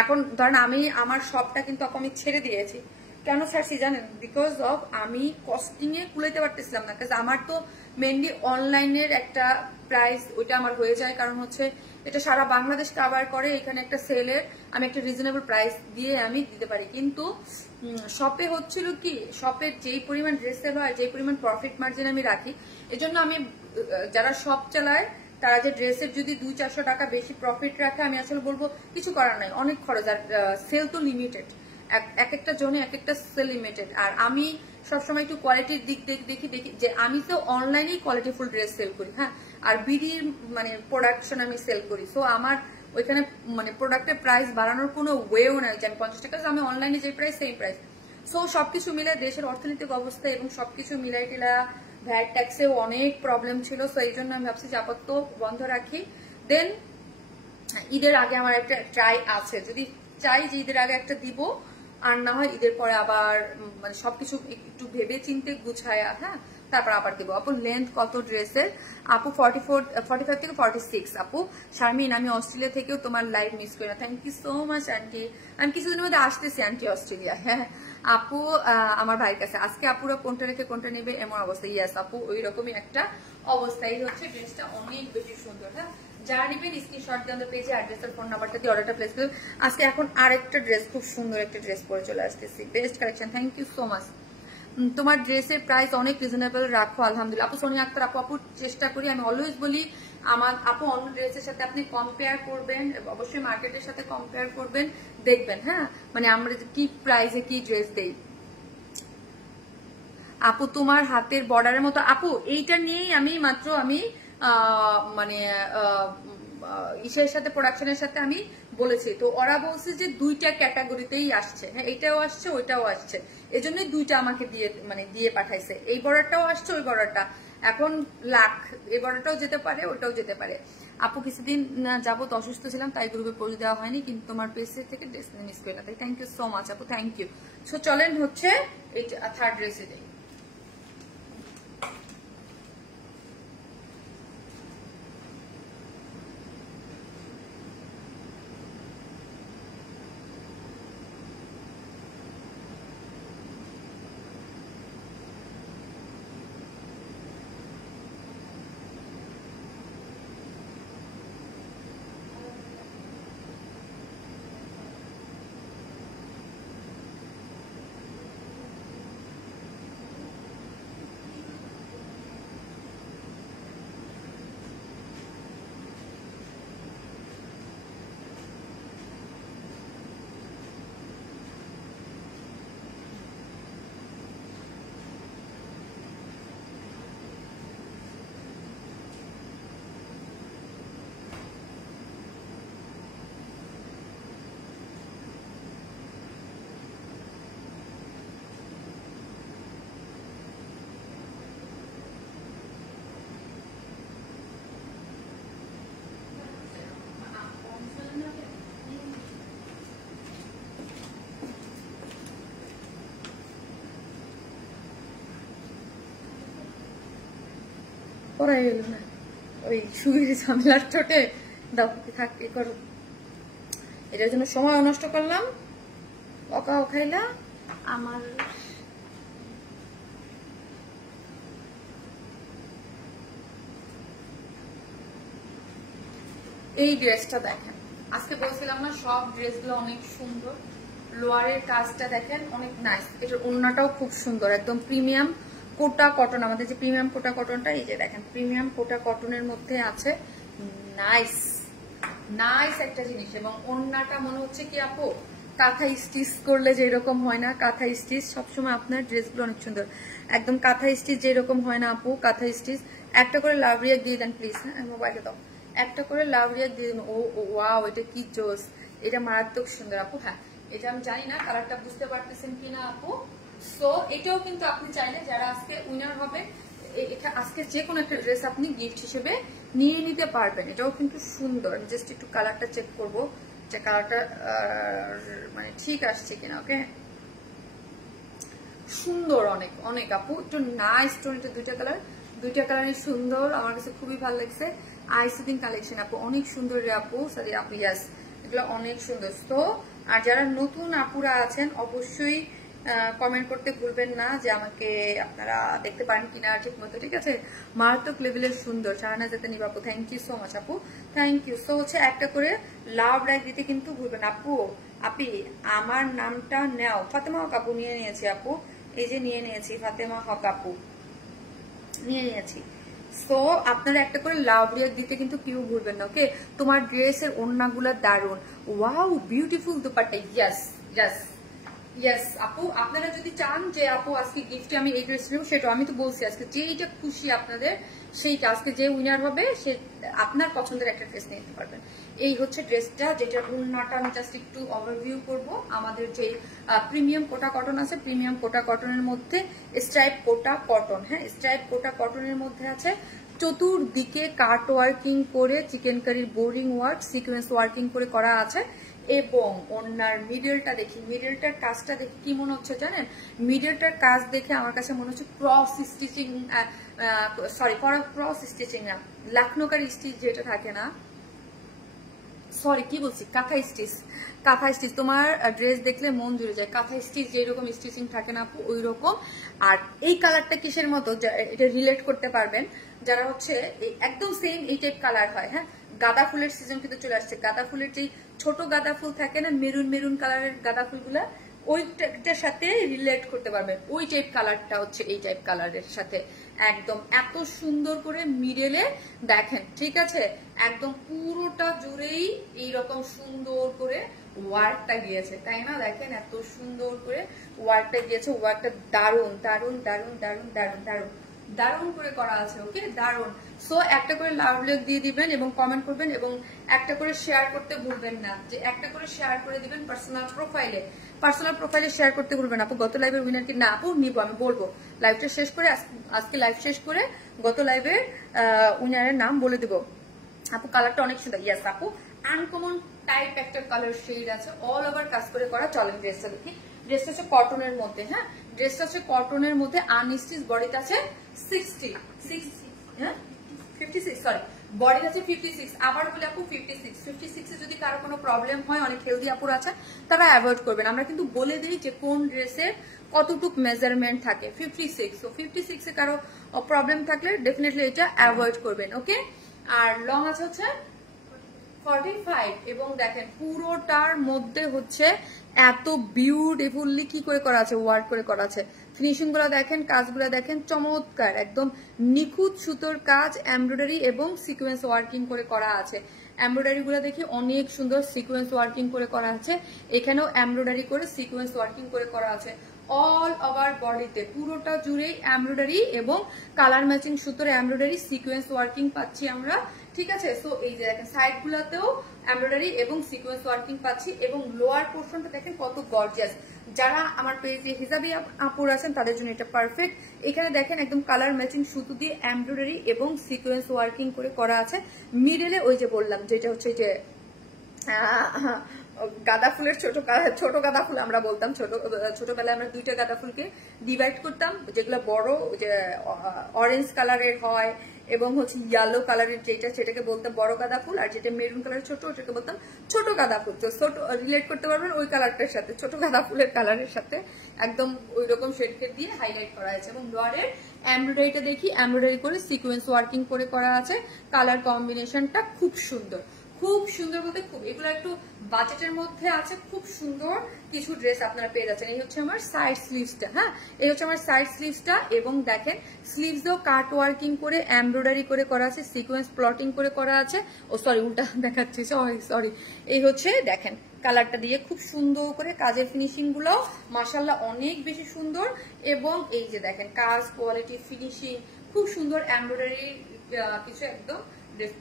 এখন ধরেন আমি আমার শপটা কিন্তু আপু আমি ছেড়ে দিয়েছি। কেন ছাড়ছি জানেন? বিকজ অফ আমি কস্টিং এ কুলাইতে পারতেছিলাম না, কারণ আমার তো মেনলি অনলাইনের একটা প্রাইস ওইটা আমার হয়ে যায়, কারণ হচ্ছে এটা সারা বাংলাদেশ কাভার করে, এখানে একটা সেলের আমি একটা রিজনেবল প্রাইস দিয়ে আমি দিতে পারি। কিন্তু শপে হচ্ছিল কি, শপের যেই পরিমাণ ড্রেস সেল হয়, যেই পরিমাণ প্রফিট মার্জিন আমি রাখি, এজন্য আমি যারা শপ চালায় তারা যে ড্রেসের যদি 200-400 টাকা বেশি প্রফিট রাখে, আমি আসলে বলবো কিছু করার নাই, অনেক খরচ, আর সেল তো লিমিটেড, এক একটা জোনে এক একটা সেল লিমিটেড। আর আমি সবসময় একটু কোয়ালিটির দিক দেখি যে আমি তো অনলাইনেই কোয়ালিটিফুল ড্রেস সেল করি। হ্যাঁ, আর বিডির মানে প্রোডাকশন আমি সেল করি, সো আমার ওইখানে মানে প্রোডাক্টের প্রাইস বাড়ানোর কোনো ওয়েও নাই যে আমি 50 টাকা, আমি অনলাইনে যে প্রাইস সেই প্রাইস। সো সবকিছু মিলে দেশের অর্থনৈতিক অবস্থা এবং সবকিছু মিলাই টিলা ভ্যাট ট্যাক্সেও অনেক প্রবলেম ছিল, সো এই জন্য আমি ভাবছি যে আপাতত বন্ধ রাখি। দেন ঈদের আগে আমার একটা ট্রাই আছে, যদি চাই যে ঈদের আগে একটা দিব, আর না হয় ঈদের পরে আবার মানে সবকিছু একটু ভেবে চিন্তে গুছায়া, হ্যাঁ তারপর আবার দিব। আপু লেন্থ কত ড্রেসের? আপু 45 থেকে 46। আপু শারমিন আমি অস্ট্রেলিয়া থেকেও তোমার লাইভ মিস করি না। Thank you so much aunty. আমি কিছুদিনের মধ্যে আসতেছি আন্টি অস্ট্রেলিয়া। হ্যাঁ আপু আমার ভাইয়ের কাছে আজকে আপুরা কোনটা রেখে কোনটা নেবে এমন অবস্থা। ইয়াস আপু ওই রকমই একটা অবস্থা। এই হচ্ছে ড্রেসটা অনেক বেশি সুন্দর। হ্যাঁ যারা নেবেন স্ক্রিনশট দিয়ে আমাদের পেজে অ্যাড্রেস আর ফোন নাম্বারটা দিয়ে অর্ডারটা প্লেস করবেন। আজকে এখন আরেকটা ড্রেস, খুব সুন্দর একটা ড্রেস পরে চলে আসতেছি। Best collection, thank you so much. তোমার ড্রেসের প্রাইস অনেক রিজনেবল রাখো আলহামদুলিল্লাহ। আপু সোনিয়া আক্তার আপুর চেষ্টা করি, আমি অলওয়েজ বলি আমার আপু অন্য ড্রেসের সাথে আপনি কম্পেয়ার করবেন, অবশ্যই মার্কেটের সাথে কম্পেয়ার করবেন, দেখবেন হ্যাঁ মানে আমরা কি প্রাইসে কি ড্রেস দেই। আপু তোমার হাতের বর্ডারের মতো, আপু এইটা নিয়েই আমি মাত্র মানে ইসের সাথে প্রোডাকশনের সাথে আমি বলেছি, তো ওরা বলছে যে দুইটা ক্যাটাগরিতেই আসছে। হ্যাঁ এটাও আসছে ওইটাও আসছে, এজন্যই দুইটা আমাকে দিয়ে পাঠাইছে। এই বর্ডারটাও আসছে ওই বর্ডারটা, এখন লাখ এই বর্ডারটাও যেতে পারে ওইটাও যেতে পারে। আপু কিছুদিন যাবত অসুস্থ ছিলাম তাই গ্রুপে পোস্ট দেওয়া হয়নি, কিন্তু তোমার পেজ থেকে ড্রেস মিস করি না, তাই থ্যাংক ইউ সো মাচ আপু, থ্যাংক ইউ। সো চলেন হচ্ছে এই থার্ড ড্রেসে যাই। পড়াই গেল না ওই সুগির ঝামেলার চোটে, দাও থাক এ করো, এটার জন্য সময় নষ্ট করলাম, অকাও খাইলা আমার। এই ড্রেসটা দেখেন, আজকে বলছিলাম না সব ড্রেসগুলো অনেক সুন্দর, লোয়ারের কাজটা দেখেন অনেক নাইস, এটার ওড়নাটাও খুব সুন্দর, একদম প্রিমিয়াম কোটা কটন, আমাদের যে প্রিমিয়াম কোটা কটনটা এই যে দেখেন প্রিমিয়াম কোটা কটনের মধ্যে আছে, নাইস নাইস একটা জিনিস। এবং ওড়নাটা মনে হচ্ছে কি আপু কাঁথা স্টিচ করলে যেরকম হয় না, কাঁথা স্টিচ সবসময় আপনার ড্রেসগুলো অনেক সুন্দর, একদম কাঁথা স্টিচ যেরকম হয় না আপু, কাঁথা স্টিচ। একটা করে লাভ রিয়াক দিয়ে দেন প্লিজ, হ্যাঁ মোবাইলে দাও, একটা করে লাভ রিয়াক দিয়ে দেন। ও ওয়াও এটা কি জোস, এটা মারাত্মক সুন্দর আপু। হ্যাঁ এটা আমি জানি না কালারটা বুঝতে পারতেছেন কিনা আপু। সো এটাও কিন্তু আপনি চাইলে যারা আজকে উইনার হবে আজকে যে কোনো একটা ড্রেস আপনি গিফট হিসেবে নিয়ে নিতে পারবেন। এটাও কিন্তু সুন্দর, জাস্ট একটু কালারটা চেক করব যে কালারটা মানে ঠিক আসছে কিনা। ওকে সুন্দর অনেক অনেক আপু, একটু নাইস টোন, এটা দুইটা কালারই সুন্দর, আমার কাছে খুবই ভালো লাগছে। আইসুদিন কালেকশন আপু অনেক সুন্দর রে আপু, সরি আপু ইয়াস এগুলো অনেক সুন্দর। তো আর যারা নতুন আপুরা আছেন অবশ্যই কমেন্ট করতে ভুলবেন না যে আমাকে আপনারা দেখতে পারেন কিনা ঠিক মতো, ঠিক আছে। মারাত্মক লেভেলের সুন্দর শাহানা যাতে নিব আপু, থ্যাংক ইউ সো মাচ আপু, থ্যাংক ইউ। সো হচ্ছে একটা করে লাভ লাইক দিতে কিন্তু ভুলবেন আপু। আপি আমার নামটা নেও, ফাতেমা হক আপু নিয়ে নিয়েছি আপু, এই যে নিয়ে নিয়েছি ফাতেমা হক আপু নিয়ে নিয়েছি। সো আপনারা একটা করে লাভ রিয়াক দিতে কিন্তু কেউ ভুলবেন না। ওকে তোমার ড্রেসের ওড়নাগুলা দারুন, wow beautiful dupatta, yes yes yes আপু। আপনারা যদি চান যে আপু আজকে গিফটে আমি এই ড্রেস নেব, সেটা আমি তো বলছি আজকে যেইটা খুশি আপনাদের সেইটা, আজকে যে উইনার হবে সে আপনার পছন্দের একটা ড্রেস নিতে পারবেন। এই হচ্ছে ড্রেসটা, যেটার ওড়নাটা আমি জাস্ট একটু ওভারভিউ করব। আমাদের যে প্রিমিয়াম কোটা কটন আছে, প্রিমিয়াম কোটা কটনের মধ্যে স্ট্রাইপ কোটা কটন, হ্যাঁ স্ট্রাইপ কোটা কটনের মধ্যে আছে চতুর্দিকে কাট ওয়ার্কিং করে চিকেন কারির বোরিং ওয়ার্ক সিকোয়েন্স ওয়ার্কিং করে করা আছে। এবং ওনার মিডলটা দেখি, মিডলটার কাজটা দেখি কি মনে হচ্ছে জানেন, মিডলটার কাজ দেখে আমার কাছে মনে হচ্ছে cross stitching, sorry cross stitching না, লাখনৌকার স্টিচ যেটা থাকে না, সরি কি বলছি, কাঁথা স্টিচ, কাঁথা স্টিচ। তোমার ড্রেস দেখলে মন জুড়ে যায়, কাঁথা স্টিচ যেরকম স্টিচিং থাকে না আপু ওই রকম। আর এই কালারটা কিসের মতো, এটা রিলেট করতে পারবেন যারা হচ্ছে একদম সেম এই টাইপ কালার হয়। হ্যাঁ, গাঁদা ফুলের সিজন কিন্তু চলে আসছে, গাঁদা ফুলের যেই ছোট গাঁদা ফুল থাকে না, মেরুন মেরুন কালারের গাঁদা ফুলগুলা, ওইটার সাথে রিলেট করতে পারবেন। ওই টাইপ কালারটা হচ্ছে এই টাইপ কালারের সাথে একদম এত সুন্দর করে মিডলে দেখেন, ঠিক আছে, একদম পুরোটা জুড়েই এইরকম সুন্দর করে ওয়ার্কটা গিয়েছে, তাই না? দেখেন এত সুন্দর করে ওয়ার্কটা গিয়েছে, ওয়ার্কটা দারুণ দারুণ দারুণ দারুণ দারুণ দারুণ দারুণ করে করা আছে। ওকে, দারুণ। সো একটা করে লাভ লেখ দিয়ে দিবেন এবং কমেন্ট করবেন এবং একটা করে শেয়ার করতে ভুলবেন না, যে একটা করে শেয়ার করে দিবেন পার্সোনাল প্রোফাইলে, পার্সোনাল প্রোফাইলে শেয়ার করতে ভুলবেন। আপু গত লাইভের উইনার কি না আপু নিব, আমি বলবো লাইভটা শেষ করে, আজকে লাইভ শেষ করে গত লাইভের উইনারের নাম বলে দেবো। আপু কালারটা অনেক সুন্দর, ইয়াস আপু আনকমন টাইপ একটা কালার শেড আছে, অল ওভার কাজ করে করা। চলেন ড্রেসটা দেখি, ড্রেসটা হচ্ছে কটনের মধ্যে। হ্যাঁ, ড্রেসটা হচ্ছে কটনের মধ্যে, আনস্টিচ, বডিতে আছে 56, হ্যাঁ 56, সরি বডিতে আছে 56। আবার বলে আপু 56 এ যদি কারো কোনো প্রবলেম হয়, অনেক হেলদি আপুর আছে, তারা অ্যাভয়েড করবেন। আমরা কিন্তু বলে দিই যে কোন ড্রেসের কতটুক মেজারমেন্ট থাকে, 56। তো 56 এ কারো প্রবলেম থাকলে ডেফিনেটলি এটা অ্যাভয়েড করবেন। ওকে, আর লং আছে হচ্ছে 45 এবং দেখেন পুরোটার মধ্যে হচ্ছে এত বিউটিফুলি কি করে করা আছে, ওয়ার্ক করে করা আছে। ফিনিশিং গুলো দেখেন, কাজগুলো দেখেন, চমৎকার, একদম নিখুঁত সুতোর কাজ, এমব্রয়ডারি এবং সিকোয়েন্স ওয়ার্কিং করে করা আছে। এমব্রয়ডারি গুলো দেখি অনেক সুন্দর সিকোয়েন্স ওয়ার্কিং করে করা আছে, এখানেও এমব্রয়ডারি করে সিকোয়েন্স ওয়ার্কিং করে করা আছে। অল ওভার বডিতে পুরোটা জুড়েই এমব্রয়ডারি এবং কালার ম্যাচিং সুতোর এমব্রয়ডারি সিকোয়েন্স ওয়ার্কিং পাচ্ছি আমরা, ঠিক আছে। সো এই যে দেখেন সাইড গুলাতেও এমব্রয়ডারি এবং সিকোয়েন্স ওয়ার্কিং পাচ্ছি এবং লোয়ার পোর্শনটা দেখেন কত গর্জিয়াস। যারা আমার পেজে হিজাবি আপুর আছেন তাদের জন্য এটা পারফেক্ট। এখানে দেখেন একদম কালার ম্যাচিং সুতো দিয়ে এমব্রয়ডারি এবং সিকোয়েন্স ওয়ার্কিং করে করা আছে। মিডলে ওই যে বললাম যেটা হচ্ছে যে গাঁদা ফুলের ছোট গাঁদা ফুল আমরা বলতাম, ছোটবেলায় আমরা দুইটা গাঁদা ফুলকে ডিভাইড করতাম, যেগুলো বড় যে অরেঞ্জ কালারের হয় এবং হচ্ছে ইয়েলো কালারের যেটা সেটাকে বলতাম বড় গাঁদা ফুল, আর যেটা মেরুন কালারের ছোট ওটাকে বলতাম ছোট গাঁদা ফুল। তো ছোট রিলেট করতে পারবেন ওই কালারটার সাথে, ছোট গাঁদা ফুলের কালারের সাথে একদম ওই রকম শেডকে দিয়ে হাইলাইট করা হয়েছে। এবং লোয়ারের এমব্রয়ডারিটা দেখি, এমব্রয়ডারি করে সিকোয়েন্স ওয়ার্কিং করে করা আছে। কালার কম্বিনেশনটা খুব সুন্দর, খুব সুন্দর বলতে খুব, এগুলো একটু বাজেটের মধ্যে আছে, খুব সুন্দর কিছু ড্রেস আপনারা পেয়ে যাচ্ছেন। এই হচ্ছে আমার সাইড স্লিভসটা, হ্যাঁ এই হচ্ছে আমার সাইড স্লিভসটা এবং দেখেন স্লিভসও কাট ওয়ার্কিং করে এমব্রয়ডারি করে করা আছে, সিকোয়েন্স প্লটিং করে করা আছে। ও সরি উল্টা দেখাচ্ছি, সরি। এই হচ্ছে দেখেন কালারটা দিয়ে খুব সুন্দর করে কাজের ফিনিশিং গুলো মাশাআল্লাহ অনেক বেশি সুন্দর। এবং এই যে দেখেন কাজ, কোয়ালিটি, ফিনিশিং খুব সুন্দর, এমব্রয়ডারি কিছু একদম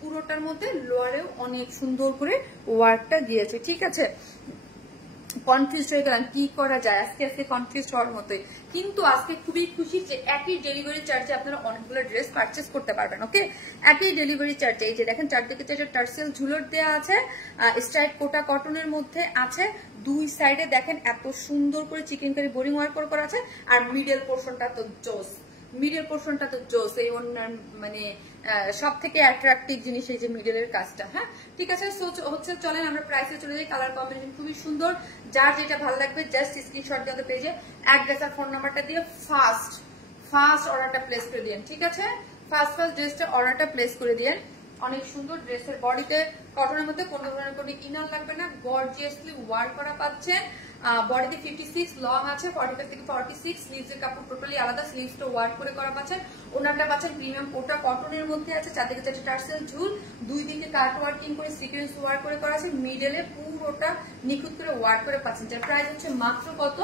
পুরোটার মধ্যে লোয়ারেও অনেক সুন্দর করে ওয়ার্কটা দিয়েছে, ঠিক আছে। কনফিউজ হয়ে গেলাম কি করা যায়, আজকে কনফিউজ হওয়ার মতোই, কিন্তু আজকে খুবই খুশি যে একই ডেলিভারি চার্জে আপনারা অনেকগুলো ড্রেস পারচেস করতে পারবেন। ওকে, একই ডেলিভারি চার্জে। এই যে দেখেন চারদিকে চারটে টার্সেল ঝুলট দেওয়া আছে, স্ট্রাইপ কোটা কটনের মধ্যে আছে, দুই সাইডে দেখেন এত সুন্দর করে চিকেন কারি বোরিং ওয়ার্ক করা আছে। আর মিডল পোর্শনটা তো জোস, মিডল পোর্শনটা তো জোস, এই অন্যান্য মানে সব থেকে অ্যাট্রাকটিভ জিনিস এই যে মিডলের কাজটা। হ্যাঁ ঠিক আছে, হচ্ছে চলেন আমরা প্রাইসে চলে যাই। কালার কম্বিনেশন খুবই সুন্দর, যার যেটা ভালো লাগবে জাস্ট স্ক্রিনশট দিয়ে পেজে অ্যাড্রেস আর ফোন নাম্বারটা দিয়ে ফার্স্ট অর্ডারটা প্লেস করে দিন, ঠিক আছে। ফার্স্ট ড্রেসটা অর্ডারটা প্লেস করে দিন। অনেক সুন্দর ড্রেসের বডিতে কটনের মধ্যে কোনো ধরনের কোনো ইনার লাগবে না, গর্জিয়াসলি ওয়ার্ক করা পাচ্ছেন। বডিতে 56, লং আছে 45 থেকে 46, স্লিভসের কাপড় টোটালি আলাদা, স্লিভসটা ওয়ার্ক করে করা পাচ্ছেন। ওনারটা পাচ্ছেন প্রিমিয়াম কোটা কটনের মধ্যে আছে, চারদিকে চারটে টার্সেল ঝুল, দুই দিকে কাট ওয়ার্কিং করে সিকোয়েন্স ওয়ার্ক করে করা আছে, মিডলে পুরোটা নিখুঁত করে ওয়ার্ক করে পাচ্ছেন। যার প্রাইস হচ্ছে মাত্র কত,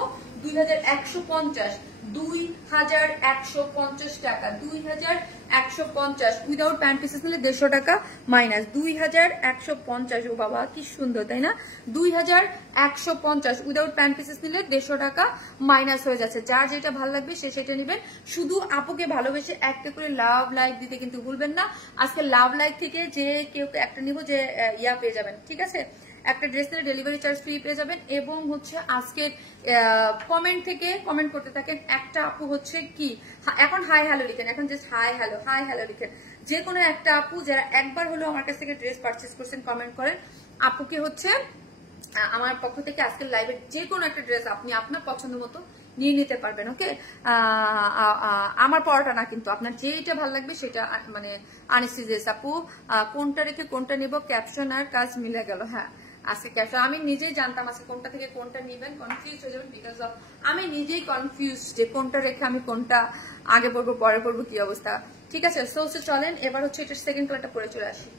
2150, 2150 টাকা, 2150 উইদাউট প্যান্ট পিসেস নিলে 150 টাকা মাইনাস, 2150। ও বাবা কি সুন্দর তাই না, 2150 উইদাউট প্যান্ট পিসেস নিলে 150 টাকা মাইনাস হয়ে যাচ্ছে। যার যেটা ভালো লাগবে সে সেটা নেবেন। শুধু আপুকে ভালোবেসে একটা করে লাভ লাইক দিতে কিন্তু ভুলবেন না। আজকে লাভ লাইক থেকে যে কেউ একটা নিব যে ইয়া পেয়ে যাবেন, ঠিক আছে, একটা ড্রেস নিলে ডেলিভারি চার্জ ফ্রি পেয়ে যাবেন। এবং হচ্ছে আজকের কমেন্ট থেকে কমেন্ট করতে থাকেন। একটা আপু হচ্ছে কি এখন হাই হ্যালো লিখেন, এখন জাস্ট হাই হ্যালো লিখেন। যে কোনো একটা আপু যারা একবার হলেও আমার কাছ থেকে ড্রেস পারচেস করছেন কমেন্ট করেন, আপুকে হচ্ছে আমার পক্ষ থেকে আজকের লাইভের যে কোনো একটা ড্রেস আপনি আপনার পছন্দ মতো নিয়ে নিতে পারবেন। ওকে, আমার পড়াটা না কিন্তু আপনার যেটা ভালো লাগবে সেটা, মানে আনিসিজেস আপু কোনটা রেখে কোনটা নিব, ক্যাপশন আর কাজ মিলে গেল। হ্যাঁ আজকে ক্যাপশন আমি নিজেই জানতাম আজকে কোনটা থেকে কোনটা নিবেন, কনফিউজ হয়ে যাবেন বিকজ অফ আমি নিজেই কনফিউজ যে কোনটা রেখে আমি কোনটা আগে পড়বো পরে পড়বো কি অবস্থা। ঠিক আছে, সো চলেন এবার হচ্ছে এটা সেকেন্ড কালারটা পরে চলে আসি।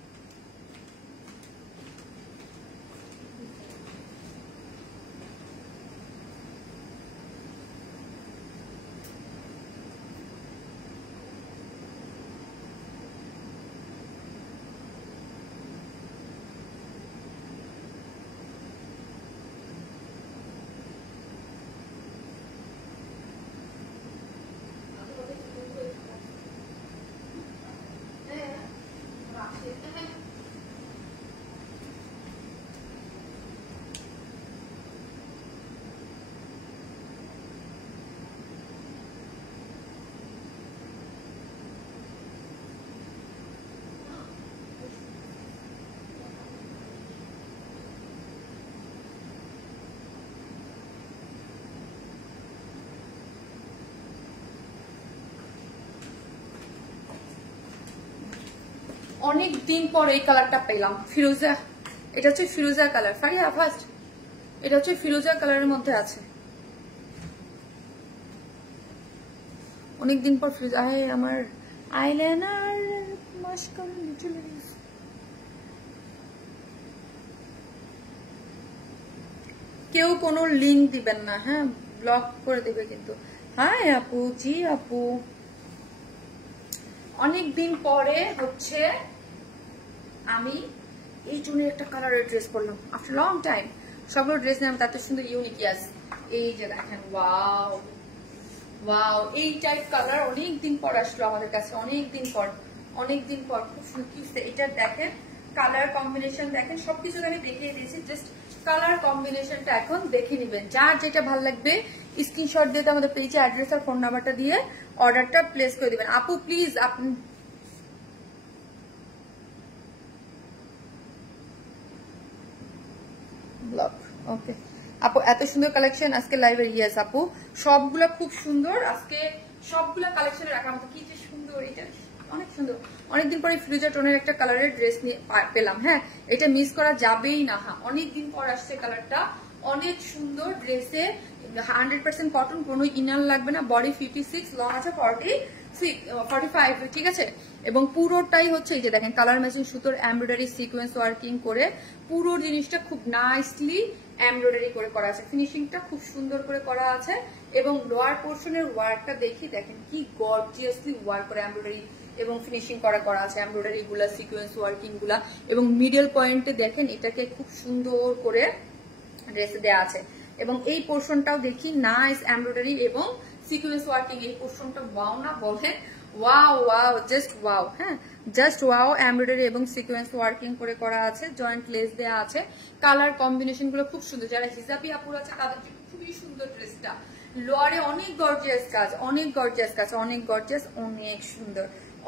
অনেক দিন পর এই কালারটা পেলাম, ফিরোজা। এটা হচ্ছে ফিরোজা কালার। ফারিয়া ফার্স্ট, এটা হচ্ছে ফিরোজা কালারের মধ্যে আছে। অনেকদিন পর ফিরোজা। আমার আইলাইনার মাস্কারা চলে গেছে। কেউ কোনো লিংক দিবেন না, হ্যাঁ ব্লক করে দেবে কিন্তু। হাই আপু, জি আপু, অনেকদিন পরে হচ্ছে আমি এই জন্য একটা কালারের ড্রেস পরলাম আফটার লং টাইম। সবগুলো ড্রেস নিলাম, তাতে সুন্দর ইউনিক ইয়াস। এই যে দেখেন, ওয়াও ওয়াও, এই টাইপ কালার অনেকদিন পর আসলো আমাদের কাছে, অনেকদিন পর খুব সুন্দর। এটা দেখেন কালার কম্বিনেশন দেখেন, সবকিছু আমি দেখিয়ে দিয়েছি, জাস্ট কালার কম্বিনেশনটা এখন দেখে নিবেন। যার যেটা ভালো লাগবে স্ক্রিনশট দিয়ে আমাদের পেজে অ্যাড্রেস আর ফোন নাম্বারটা দিয়ে অর্ডারটা প্লেস করে দিবেন। আপু প্লিজ আপনি ব্লক। ওকে আপু, এত সুন্দর কালেকশন আজকে লাইভে। ইয়েস আপু, সবগুলা খুব সুন্দর আজকে, সবগুলা কালেকশনে রাখার মতো। কি যে সুন্দর, এটা অনেক সুন্দর। অনেকদিন পরে ফিরোজা টোনের একটা কালারের ড্রেস পেলাম। হ্যাঁ এটা মিস করা যাবেই না। হ্যাঁ অনেকদিন পর আসছে কালারটা, অনেক সুন্দর। ড্রেসে 100% কটন, কোনো ইনার লাগবে না। বডি 56, লং আছে 45, ঠিক আছে। এবং পুরোটাই হচ্ছে এই যে দেখেন কালার ম্যাচিং সুতোর এমব্রয়ডারি সিকোয়েন্স ওয়ার্কিং করে পুরো জিনিসটা খুব নাইসলি এমব্রয়ডারি করে করা আছে। ফিনিশিংটা খুব সুন্দর করে করা আছে। এবং লোয়ার পোর্শনের ওয়ার্কটা দেখি দেখেন কি গর্জিয়াসলি ওয়ার্ক করে এমব্রয়ডারি এবং ফিনিশিং করা আছে। এমব্রয়ডারি গুলা, সিকোয়েন্স ওয়ার্কিং গুলা এবং মিডল পয়েন্টে দেখেন এটাকে খুব সুন্দর করে ড্রেসে দেওয়া আছে। এবং এই পোর্শনটাও দেখি নাইস এমব্রয়ডারি এবং সিকোয়েন্স ওয়ার্কিং। এই পোর্শনটা ওয়াও না বলেন, ওয়াও ওয়াও, জাস্ট ওয়াও। হ্যাঁ জাস্ট ওয়াও, এমব্রয়ডারি এবং সিকোয়েন্স ওয়ার্কিং করে করা আছে। জয়েন্ট লেস দেওয়া আছে। কালার কম্বিনেশন গুলো খুব সুন্দর। যারা হিজাবি আপুর আছে তাদের জন্য খুবই সুন্দর ড্রেসটা। লোয়ারে অনেক গর্জিয়াস কাজ, অনেক গর্জিয়াস কাজ, অনেক গর্জিয়াস, অনেক সুন্দর,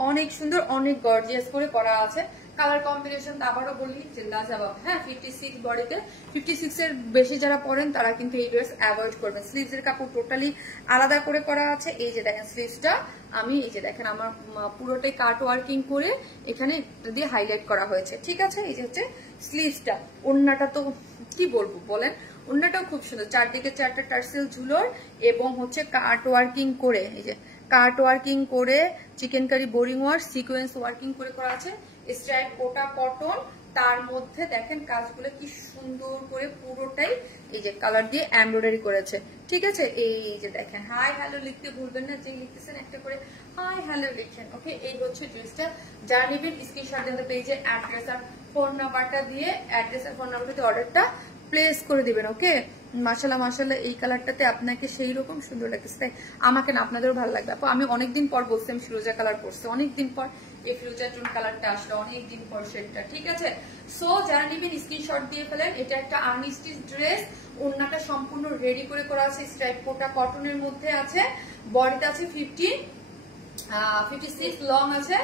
অনেক সুন্দর, অনেক গর্জিয়াস করে করা আছে। কালার কম্বিনেশন আবারও বলি যে লাজবাব। হ্যাঁ 56 বডিতে, 56 এর বেশি যারা পরেন তারা কিন্তু এই ড্রেস অ্যাভয়েড করবেন। স্লিভস এর কাপড় টোটালি আলাদা করে করা আছে। এই যে দেখেন স্লিভসটা, আমি এই যে দেখেন আমার পুরোটাই কাট ওয়ার্কিং করে এখানে দিয়ে হাইলাইট করা হয়েছে। ঠিক আছে, এই যে হচ্ছে স্লিভসটা। ওড়নাটা তো কি বলবো বলেন, ওড়নাটাও খুব সুন্দর। চারদিকে 4টা টার্সেল ঝুলোর এবং হচ্ছে কাট ওয়ার্কিং করে, এই যে কাট ওয়ার্কিং করে chicken curry boring work sequence working করে করা আছে। স্ট্রাইপ কোটা কটন, তার মধ্যে দেখেন কাজগুলো কি সুন্দর করে পুরোটাই এই যে কালার দিয়ে এমব্রয়ডারি করেছে। ঠিক আছে, এই যে দেখেন হাই হ্যালো লিখতে ভুলবেন না, যে লিখতেছেন একটা করে হাই হ্যালো লিখেন। ওকে, এই হচ্ছে ড্রেসটা। যারা নেবেন স্ক্রিনশট দিয়ে পেজে অ্যাড্রেস আর ফোন নাম্বারটা দিয়ে অর্ডারটা প্লেস করে দিবেন। ওকে, মাশাআল্লাহ মাশাআল্লাহ, এই কালারটাতে আপনাকে সেই রকম সুন্দর লাগতেছে, তাই আমাকে না আপনাদেরও ভালো লাগবে। আপু আমি অনেকদিন পর বলছি আমি ফিরোজা কালার পরছি, অনেকদিন পর এই ফিউচার টোন কালারটা আসলে অনেকদিন পর শেডটা, ঠিক আছে। সো যারা নিবেন স্ক্রিনশট দিয়ে ফেলেন। এটা একটা আনস্টিচ ড্রেস, ওড়নাটা সম্পূর্ণ রেডি করে করা আছে, স্ট্রাইপ কোটা কটনের মধ্যে আছে, বডিতে আছে 56 লং আছে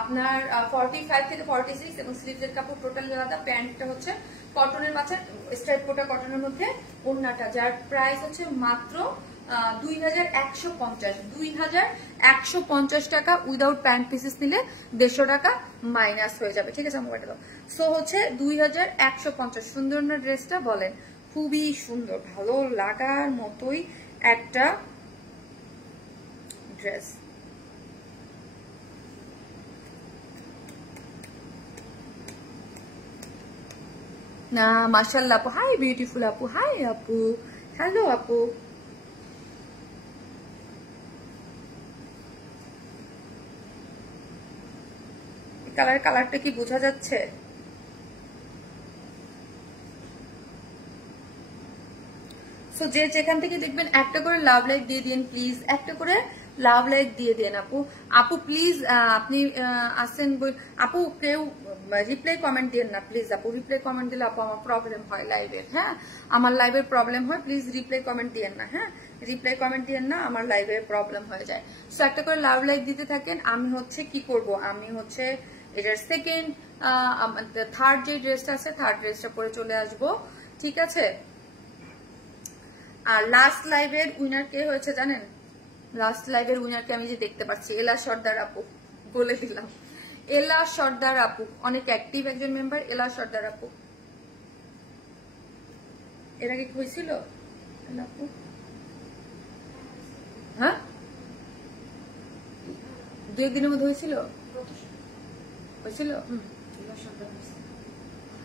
আপনার 45 থেকে 46 এবং স্লিভসের কাপড় টোটাল আলাদা। প্যান্টটা হচ্ছে কটনের মাঝে স্ট্রাইপ কোটা কটনের মধ্যে, ওড়নাটা যার প্রাইস হচ্ছে মাত্র 2150 টাকা। উইদাউট প্যান্ট পিসেস নিলে 150 টাকা মাইনাস হয়ে যাবে, ঠিক আছে। মোবাইলটা দাও। সো হচ্ছে 2150। সুন্দর না ড্রেসটা? বলেন খুবই সুন্দর, ভালো লাগার মতোই একটা ড্রেস। না মাশাআল্লাহ আপু, হাই বিউটিফুল আপু, হাই আপু, হ্যালো আপু। কালারটা কি বোঝা যাচ্ছে? সো যে যেখান থেকে দেখবেন একটা করে লাভ লাইক দিয়ে দিন প্লিজ, একটা করে লাভ লাইক দিয়ে দেন আপু। আপু প্লিজ আপনি আসেন, আপু কেউ রিপ্লাই কমেন্ট দিন না প্লিজ আপু। রিপ্লাই কমেন্ট দিলে আপু আমার প্রবলেম হয় লাইভের, হ্যাঁ আমার লাইভের প্রবলেম হয়। প্লিজ রিপ্লাই কমেন্ট দিয়েন না, হ্যাঁ রিপ্লাই কমেন্ট দিয়েন না, আমার লাইভের প্রবলেম হয়ে যায়। সো একটা করে লাভ লাইক দিতে থাকেন। আমি হচ্ছে কি করব, আমি হচ্ছে এটার সেকেন্ড থার্ড যে ড্রেসটা আছে থার্ড ড্রেসটা পরে চলে আসব, ঠিক আছে। আর লাস্ট লাইভের উইনার কে হয়েছে জানেন? লাস্ট লাইভের উইনারকে আমি যে দেখতে পাচ্ছি, এলা সর্দার আপু, বলে দিলাম এলা সর্দার আপু, অনেক অ্যাক্টিভ একজন মেম্বার, এলা সর্দার আপু। এর আগে কি হয়েছিল আপু? হ্যাঁ 2 দিনের মধ্যে হয়েছিল।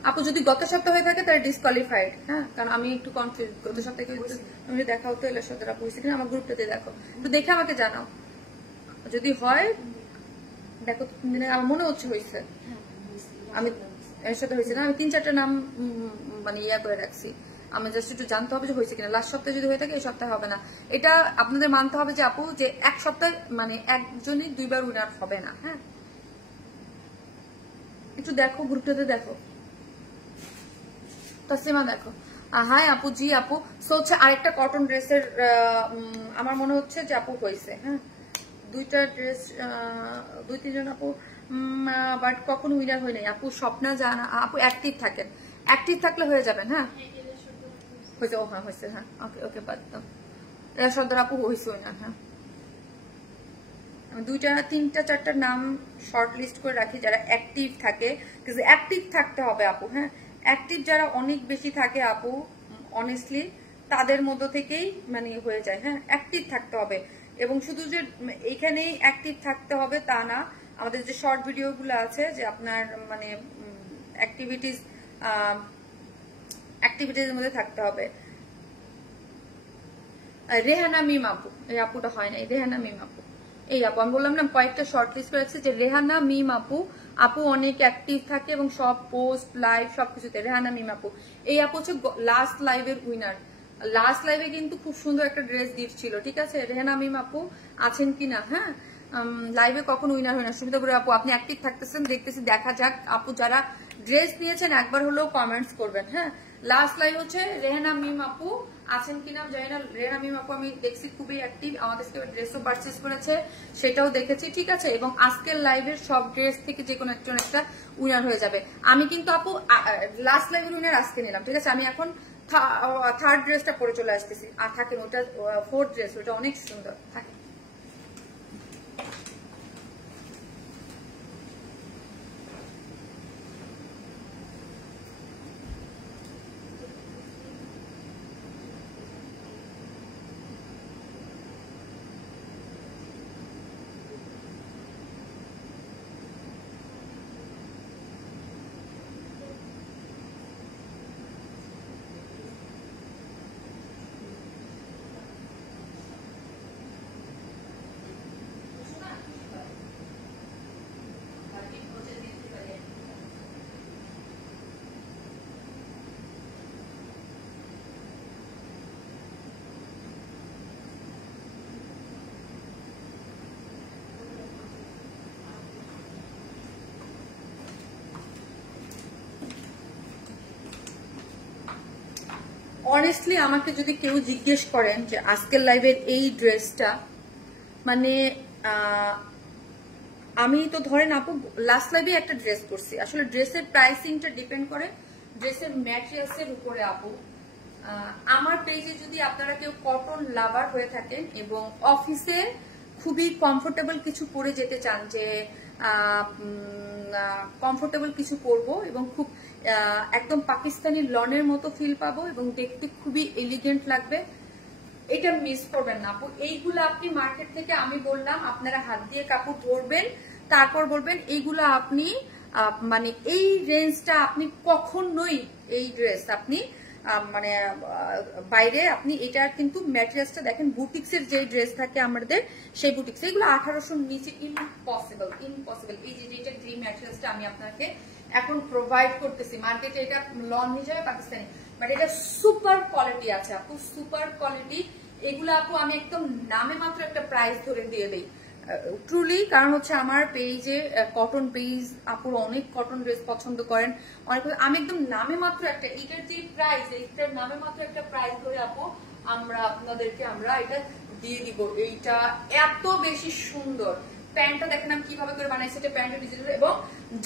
আপু যদি গত সপ্তাহ হয়ে থাকে তাহলে ডিসকোয়ালিফাইড, হ্যাঁ কারণ আমি একটু কনফিউজ। গত সপ্তাহে আমি দেখাও তো এলা সর্দার আপু হয়েছে কিনা, আমার গ্রুপটাতে দেখো, একটু দেখে আমাকে জানাও। যদি হয় দেখো, আমার মনে হচ্ছে হয়েছে, আমি এর সাথে হয়েছে না, আমি 3-4টা নাম মানে ইয়া করে রাখছি। আমি জাস্ট একটু জানতে হবে যে হয়েছে কিনা। লাস্ট সপ্তাহে যদি হয়ে থাকে এই সপ্তাহে হবে না। এটা আপনাদের মানতে হবে যে আপু যে এক সপ্তাহে মানে একজনই 2 বার উইনার হবে না, হ্যাঁ একটু দেখো গ্রুপটাতে দেখো। তসলিমা দেখো, হাই আপু, জি আপু। সো হচ্ছে আরেকটা কটন ড্রেসের আমার মনে হচ্ছে যে আপু হয়েছে, হ্যাঁ 2টা ড্রেস 2-3 জন আপু, বাট কখনো উইনার হয় নাই আপু। স্বপ্না জানা আপু অ্যাক্টিভ থাকেন, অ্যাক্টিভ থাকলে হয়ে যাবেন, হ্যাঁ হয়েছে। ও হ্যাঁ হয়েছে, হ্যাঁ ওকে ওকে বাদ দাও। সর্দার আপু হয়েছে উইনার, হ্যাঁ। আমি 2-3-4টা নাম শর্ট লিস্ট করে রাখি যারা অ্যাক্টিভ থাকে, অ্যাক্টিভ থাকতে হবে আপু, হ্যাঁ অ্যাক্টিভ যারা অনেক বেশি থাকে আপু, অনেস্টলি তাদের মধ্য থেকেই মানে হয়ে যায়, হ্যাঁ অ্যাক্টিভ থাকতে হবে। এবং শুধু যে এইখানেই অ্যাক্টিভ থাকতে হবে তা না, আমাদের যে শর্ট ভিডিওগুলো আছে যে আপনার মানে অ্যাক্টিভিটির মধ্যে থাকতে হবে। রেহানা মিম আপু, এই আপুটা হয় নাই, রেহানা মিম আপু, এই আপু আমি বললাম না কয়েকটা শর্ট লিস্ট করে রাখছি যে রেহানা মিম আপু। আপু অনেক অ্যাক্টিভ থাকে এবং সব পোস্ট লাইভ সবকিছুতে। রেহানা মিম আপু, এই আপু হচ্ছে লাস্ট লাইভের উইনার। লাস্ট লাইভে কিন্তু খুব সুন্দর একটা ড্রেস গিফট ছিল, ঠিক আছে। রেহানা মিম আপু আছেন কিনা, হ্যাঁ লাইভে কখন উইনার হয় না, সুবিধা করে আপু আপনি অ্যাক্টিভ থাকতেছেন দেখতেছি, দেখা যাক। আপু যারা ড্রেস নিয়েছেন একবার হলেও কমেন্টস করবেন, হ্যাঁ। লাস্ট লাইভ হচ্ছে রেহানা মিম আপু আছেন কিনা জানি না। রেহানা মিম আপু আমি দেখছি খুবই অ্যাক্টিভ, আমাদের ড্রেসও পারচেস করেছে সেটাও দেখেছি, ঠিক আছে। এবং আজকের লাইভের সব ড্রেস থেকে যে কোনো একজন একটা উইনার হয়ে যাবে। আমি কিন্তু আপু লাস্ট লাইভের উইনার আজকে নিলাম, ঠিক আছে। আমি এখন থার্ড ড্রেসটা পরে চলে আসতেছি। আর থাকেন ওটা 4th ড্রেস, ওটা অনেক সুন্দর থাকে। অনেস্টলি আমাকে যদি কেউ জিজ্ঞেস করেন যে আজকের লাইভের এই ড্রেসটা মানে আমি তো ধরেন আপু লাস্ট লাইভে একটা ড্রেস করছি, আসলে ড্রেসের প্রাইসিংটা ডিপেন্ড করে ড্রেসের ম্যাটেরিয়ালসের উপরে আপু। আমার পেজে যদি আপনারা কেউ কটন লাভার হয়ে থাকেন এবং অফিসে খুবই কমফোর্টেবল কিছু পরে যেতে চান, যে কমফোর্টেবল কিছু পরবো এবং খুব একদম পাকিস্তানি লনের মতো ফিল পাবো এবং দেখতে খুবই এলিগেন্ট লাগবে, এটা মিস করবেন না আপু। এইগুলো আপনি মার্কেট থেকে আমি বললাম আপনারা হাত দিয়ে কাপড় ধরবেন, তারপর বলবেন এইগুলো আপনি মানে এই রেঞ্জটা আপনি কখনোই এই ড্রেস আপনি মানে বাইরে আপনি এটা কিন্তু ম্যাটেরিয়ালসটা দেখেন বুটিক্সের যে ড্রেস থাকে আমাদের সেই বুটিক্স, এগুলো 1800 নিচে ইম্পসিবল। এই যে যেটা ড্রিম ম্যাটেরিয়ালসটা আমি আপনাকে এখন প্রোভাইড করতেছি মার্কেটে, এটা লন হিসেবে পাকিস্তানি, বাট এটা সুপার কোয়ালিটি আছে আপু, সুপার কোয়ালিটি। এগুলো আপু আমি একদম নামে মাত্র একটা প্রাইস ধরে দিয়ে দেই ট্রুলি, কারণ হচ্ছে আমার পেজে কটন পেজ আপুর অনেক কটন ড্রেস পছন্দ করেন অনেক, আমি একদম নামে মাত্র একটা এটার যে প্রাইস, এইটার নামে মাত্র একটা প্রাইস ধরে আপু আমরা আপনাদেরকে আমরা এটা দিয়ে দিব। এইটা এত বেশি সুন্দর, প্যান্টটা দেখেন আমি কিভাবে করে বানাইছি, এটা প্যান্টের ডিজাইন। এবং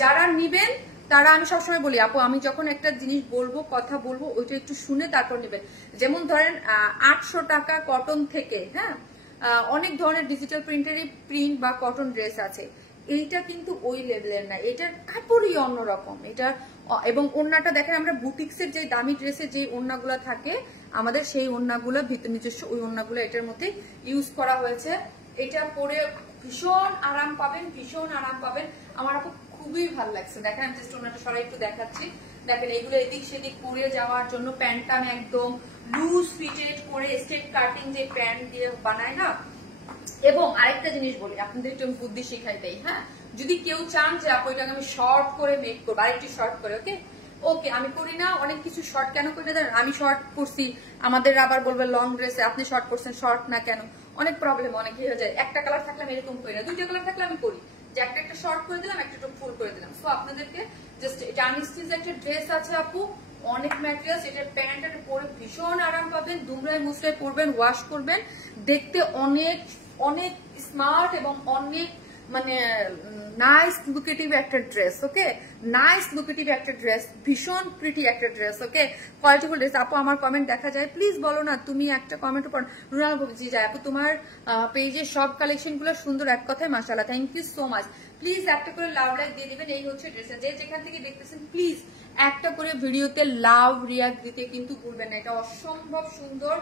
যারা নিবেন তারা আমি সবসময় বলি আপু আমি যখন একটা জিনিস বলবো কথা বলবো ওইটা একটু শুনে তারপর নেবেন। যেমন ধরেন 800 টাকা কটন থেকে, হ্যাঁ অনেক ধরনের ডিজিটাল প্রিন্টেরই প্রিন্ট বা কটন ড্রেস আছে, এইটা কিন্তু ওই লেভেলের না, এটার কাপড়ই অন্যরকম। এটা এবং ওড়নাটা দেখেন আমরা বুটিক্সের যে দামি ড্রেসের যে ওড়নাগুলো থাকে আমাদের সেই ওড়নাগুলো ভিতর নিজস্ব ওই ওড়নাগুলো এটার মধ্যে ইউজ করা হয়েছে। এটা পরে ভীষণ আরাম পাবেন, ভীষণ আরাম পাবেন। আমার আপু খুবই ভালো লাগছে, দেখেন আমি জাস্ট ওড়নাটা সরাই একটু দেখাচ্ছি। দেখেন এগুলো এদিক সেদিক পরে যাওয়ার জন্য প্যান্টটা আমি একদম লুজ ফিটেড করে স্ট্রেট কাটিং যে প্যান্ট দিয়ে বানায় না। এবং আরেকটা জিনিস বলি আপনাদের একটু বুদ্ধি শিখাই দেই, হ্যাঁ যদি কেউ চান যে আপু এটাকে আমি শর্ট করে মেক করবো আরেকটু শর্ট করে, ওকে ওকে আমি করি না অনেক কিছু শর্ট কেন করি না, আমি শর্ট করছি আমাদের আবার বলবে লং ড্রেসে আপনি শর্ট করছেন শর্ট না কেন, অনেক প্রবলেম অনেক হয়ে যায়। একটা কালার থাকলে আমি এরকম করি না, দুইটা কালার থাকলে আমি করি যে একটা শর্ট করে দিলাম একটা ফুল করে দিলাম। সো আপনাদেরকে জাস্ট এটা আনস্টিচ একটা ড্রেস আছে আপু, অনেক ম্যাটেরিয়ালস, এটার প্যান্টটা পরে ভীষণ আরাম পাবেন, দুমড়ায় মুচড়ায় পরবেন, ওয়াশ করবেন, দেখতে অনেক অনেক স্মার্ট এবং অনেক মানে নাইস লুকেটিভ একটা ড্রেস, ওকে নাইস লুকেটিভ একটা ড্রেস, ভীষণ প্রিটি একটা ড্রেস, ওকে কোয়ালিটিফুল ড্রেস। আপু আমার কমেন্ট দেখা যায়, প্লিজ বলো না তুমি একটা কমেন্ট পড়। রুনাল জি যায় আপু তোমার পেজের সব কালেকশন গুলো সুন্দর, এক কথায় মাশাআল্লাহ, thank you so much. Please একটা করে লাভ লাইক দিয়ে দিবেন, এই হচ্ছে ড্রেসটা, যে যেখান থেকে দেখতেছেন প্লিজ একটা করে ভিডিওতে লাভ রিয়াক্ট দিতে কিন্তু ভুলবেন না, এটা অসম্ভব সুন্দর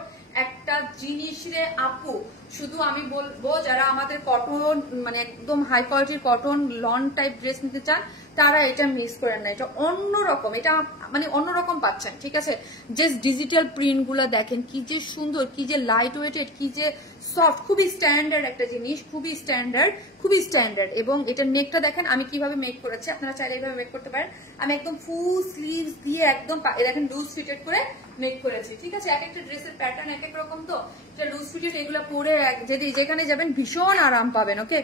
একটা জিনিস রে আপু। শুধু আমি বলবো যারা আমাদের কটন মানে একদম হাই কোয়ালিটির কটন লন টাইপ ড্রেস নিতে চান তারা এটা মিস করেন না, এটা অন্যরকম, এটা মানে অন্যরকম পাচ্ছেন, ঠিক আছে। যে ডিজিটাল প্রিন্ট গুলা দেখেন কি যে সুন্দর, কি যে লাইট ওয়েটেড, কি যে সফট, খুবই স্ট্যান্ডার্ড একটা জিনিস, খুবই স্ট্যান্ডার্ড, খুবই স্ট্যান্ডার্ড। এবং এটা নেকটা দেখেন আমি কিভাবে মেক করেছি, আপনারা চাইলে এইভাবে মেক করতে পারেন। আমি একদম ফুল স্লিভস দিয়ে একদম দেখেন লুজ ফিটেড করে মেক করেছি, ঠিক আছে। এক একটা ড্রেসের প্যাটার্ন এক এক রকম, তো এটা লুজ ফিটেড, এগুলো পরে যদি যেখানে যাবেন ভীষণ আরাম পাবেন, ওকে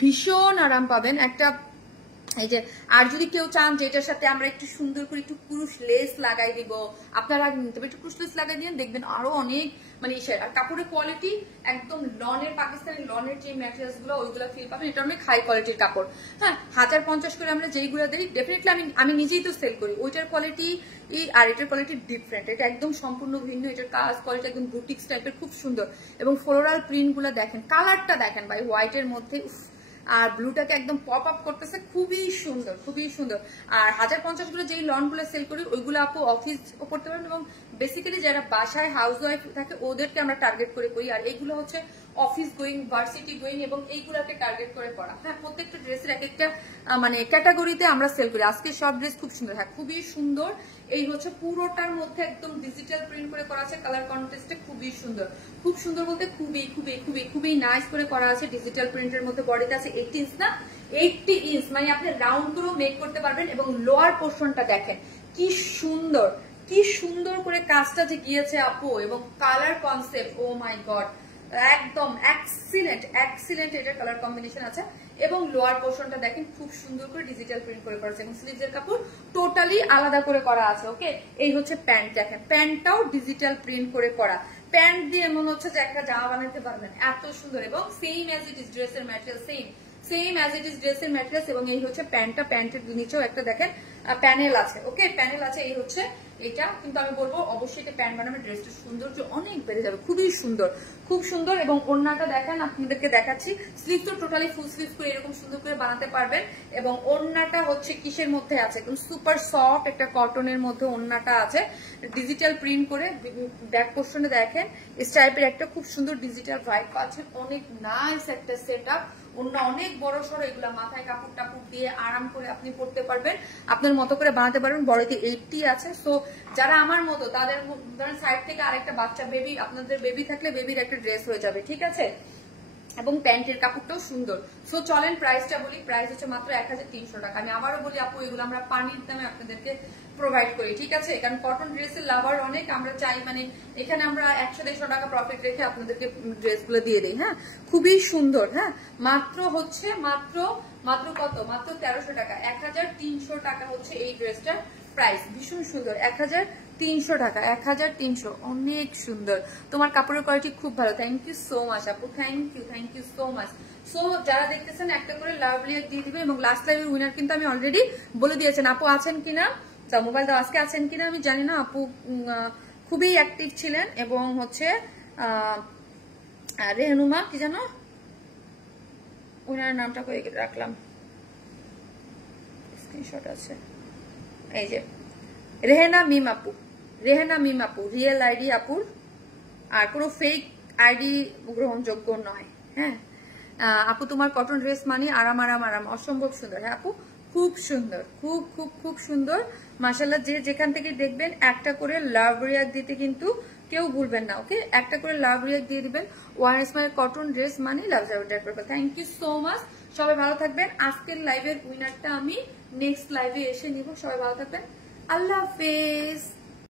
ভীষণ আরাম পাবেন একটা। এই যে আর যদি কেউ চান যে এটার সাথে আমরা একটু সুন্দর করে একটু কুরুশ লেস লাগাই দিব, আপনারা নিতে পারেন, একটু কুরুশ লেস লাগাই দিয়ে দেখবেন আরো অনেক মানে ইসের। আর কাপড়ের কোয়ালিটি একদম লনের, পাকিস্তানি লনের যে ম্যাটেরিয়ালস গুলো ওইগুলো ফিল পাবেন, এটা অনেক হাই কোয়ালিটির কাপড়, হ্যাঁ 1050 করে আমরা যেইগুলো দিই ডেফিনেটলি আমি নিজেই তো সেল করি, ওইটার কোয়ালিটি আর এটার কোয়ালিটি ডিফারেন্ট, এটা একদম সম্পূর্ণ ভিন্ন, এটার কাজ কোয়ালিটি একদম বুটিক্স টাইপের, খুব সুন্দর। এবং ফ্লোরাল প্রিন্ট গুলো দেখেন, কালারটা দেখেন ভাই, হোয়াইটের মধ্যে আর ব্লুটাকে একদম পপ আপ করতেছে, খুবই সুন্দর, খুবই সুন্দর। আর 1050 গুলো যেই লন গুলো সেল করি ওইগুলো আপু অফিস করতে পারেন, এবং বেসিক্যালি যারা বাসায় হাউস ওয়াইফ থাকে ওদেরকে আমরা টার্গেট করে করি। আর এইগুলো হচ্ছে অফিস গোয়িং, ভার্সিটি গোয়িং এবং এইগুলোকে টার্গেট করে করা, হ্যাঁ প্রত্যেকটা ড্রেসের এক একটা মানে ক্যাটাগরিতে আমরা সেল করি। আজকে সব ড্রেস খুব সুন্দর, হ্যাঁ খুবই সুন্দর। এই হচ্ছে পুরোটার মধ্যে একদম ডিজিটাল প্রিন্ট করে করা আছে, কালার কন্ট্রাস্টে খুবই সুন্দর, খুব সুন্দর বলতে খুবই খুবই খুবই খুবই নাইস করে করা আছে। ডিজিটাল প্রিন্টের মধ্যে বডিতে আছে 80 ইঞ্চ না 80 ইঞ্চ, মানে আপনি রাউন্ড করেও মেক করতে পারবেন। এবং লোয়ার পোর্শনটা দেখেন কি সুন্দর, কি সুন্দর করে কাজটা যে গিয়েছে আপু, এবং কালার কনসেপ্ট ও মাই গড একদম এক্সিলেন্ট, এক্সিলেন্ট এটার কালার কম্বিনেশন আছে। এবং লোয়ার পোর্শনটা দেখেন খুব সুন্দর করে ডিজিটাল প্রিন্ট করে করা আছে এবং স্লিভসের কাপড় টোটালি আলাদা করে করা আছে। ওকে, এই হচ্ছে প্যান্ট, দেখেন প্যান্টটাও ডিজিটাল প্রিন্ট করে করা। প্যান্ট দিয়ে মনে হচ্ছে যে একটা জামা বানাতে পারবেন, এত সুন্দর এবং সেম অ্যাজ ইট ইজ ড্রেসের material, same as it is ড্রেসের ম্যাটেরিয়ালস। এবং এই হচ্ছে প্যান্টটা, প্যান্টের নিচেও একটা দেখেন প্যানেল আছে। ওকে, প্যানেল আছে। এই হচ্ছে এটা, কিন্তু আমি বলবো অবশ্যই এটা প্যান্ট বানাবে, ড্রেসটা সৌন্দর্য অনেক বেড়ে যাবে, খুবই সুন্দর, খুব সুন্দর। এবং ওড়নাটা দেখেন, আপনাদেরকে দেখাচ্ছি, স্লিভ তো টোটালি ফুল স্লিভ করে এরকম সুন্দর করে বানাতে পারবেন। এবং ওড়নাটা হচ্ছে কিসের মধ্যে আছে, একদম সুপার সফট একটা কটনের মধ্যে ওড়নাটা আছে, ডিজিটাল প্রিন্ট করে। ব্যাক পোর্শনে দেখেন স্টাইপের একটা খুব সুন্দর ডিজিটাল ভাইব আছে, অনেক নাইস একটা সেট আপ। অন্য অনেক বড় সড়ো, এগুলা মাথায় কাপড় টাপড় দিয়ে আরাম করে আপনি পড়তে পারবেন, আপনার মতো করে বানাতে পারবেন। বড়তে 80 আছে। সো যারা আমার মতো, তাদের ধরেন সাইড থেকে আরেকটা বাচ্চা বেবি, আপনাদের বেবি থাকলে বেবির একটা ড্রেস হয়ে যাবে, ঠিক আছে। এবং প্যান্টের কাপড়টাও সুন্দর। সো চলেন প্রাইসটা বলি, প্রাইস হচ্ছে মাত্র 1300 টাকা। আমি আবারও বলি আপু, এগুলো আমরা পানির দামে আপনাদেরকে প্রোভাইড করি, ঠিক আছে। কারণ কটন ড্রেসের লাভার অনেক, আমরা চাই মানে এখানে আমরা 100-150 টাকা প্রফিট রেখে আপনাদেরকে ড্রেসগুলো দিয়ে দিই। হ্যাঁ, খুবই সুন্দর। হ্যাঁ, মাত্র হচ্ছে মাত্র কত, মাত্র 1300 টাকা, 1300 টাকা হচ্ছে এই ড্রেসটার প্রাইস। ভীষণ সুন্দর, 1300 টাকা, 1300, অনেক সুন্দর। তোমার কাপড়ের কোয়ালিটি খুব ভালো, থ্যাংক ইউ সো মাচ আপু, thank you so much. So যারা দেখতেছেন একটা করে লাভ লিয়ার দিয়ে দিবে। এবং লাস্ট লাইভের উইনার কিন্তু আমি অলরেডি বলে দিয়েছেন। আপু আছেন কিনা, তা মোবাইল দাও, আজকে আছেন কিনা আমি জানি না। আপু খুবই অ্যাক্টিভ ছিলেন। এবং হচ্ছে রেহনুমা কি জানো, উইনার নামটা করে রাখলাম, স্ক্রিনশট আছে, এই যে রেহেনা মিম আপু, রিয়েল আইডি আপুর, আর কোনো ফেক আইডি গ্রহণযোগ্য নয়। হ্যাঁ আপু, তোমার কটন ড্রেস মানে আরাম আরাম আরাম, অসম্ভব সুন্দর। হ্যাঁ আপু, খুব সুন্দর, খুব খুব খুব সুন্দর মাশাআল্লাহ। যে যেখান থেকে দেখবেন একটা করে লাভ রিয়াক্ট দিতে কিন্তু কেউ ভুলবেন না। ওকে, একটা করে লাভ রিয়াক্ট দিয়ে দিবেন। ওয়ারেসমার কটন ড্রেস মানে লাভ যাবে। থ্যাংক ইউ সো মাচ, সবাই ভালো থাকবেন। আজকের লাইভের উইনারটা আমি নেক্সট লাইভে এসে নিব। সবাই ভালো থাকবেন, আল্লাহ হাফেজ।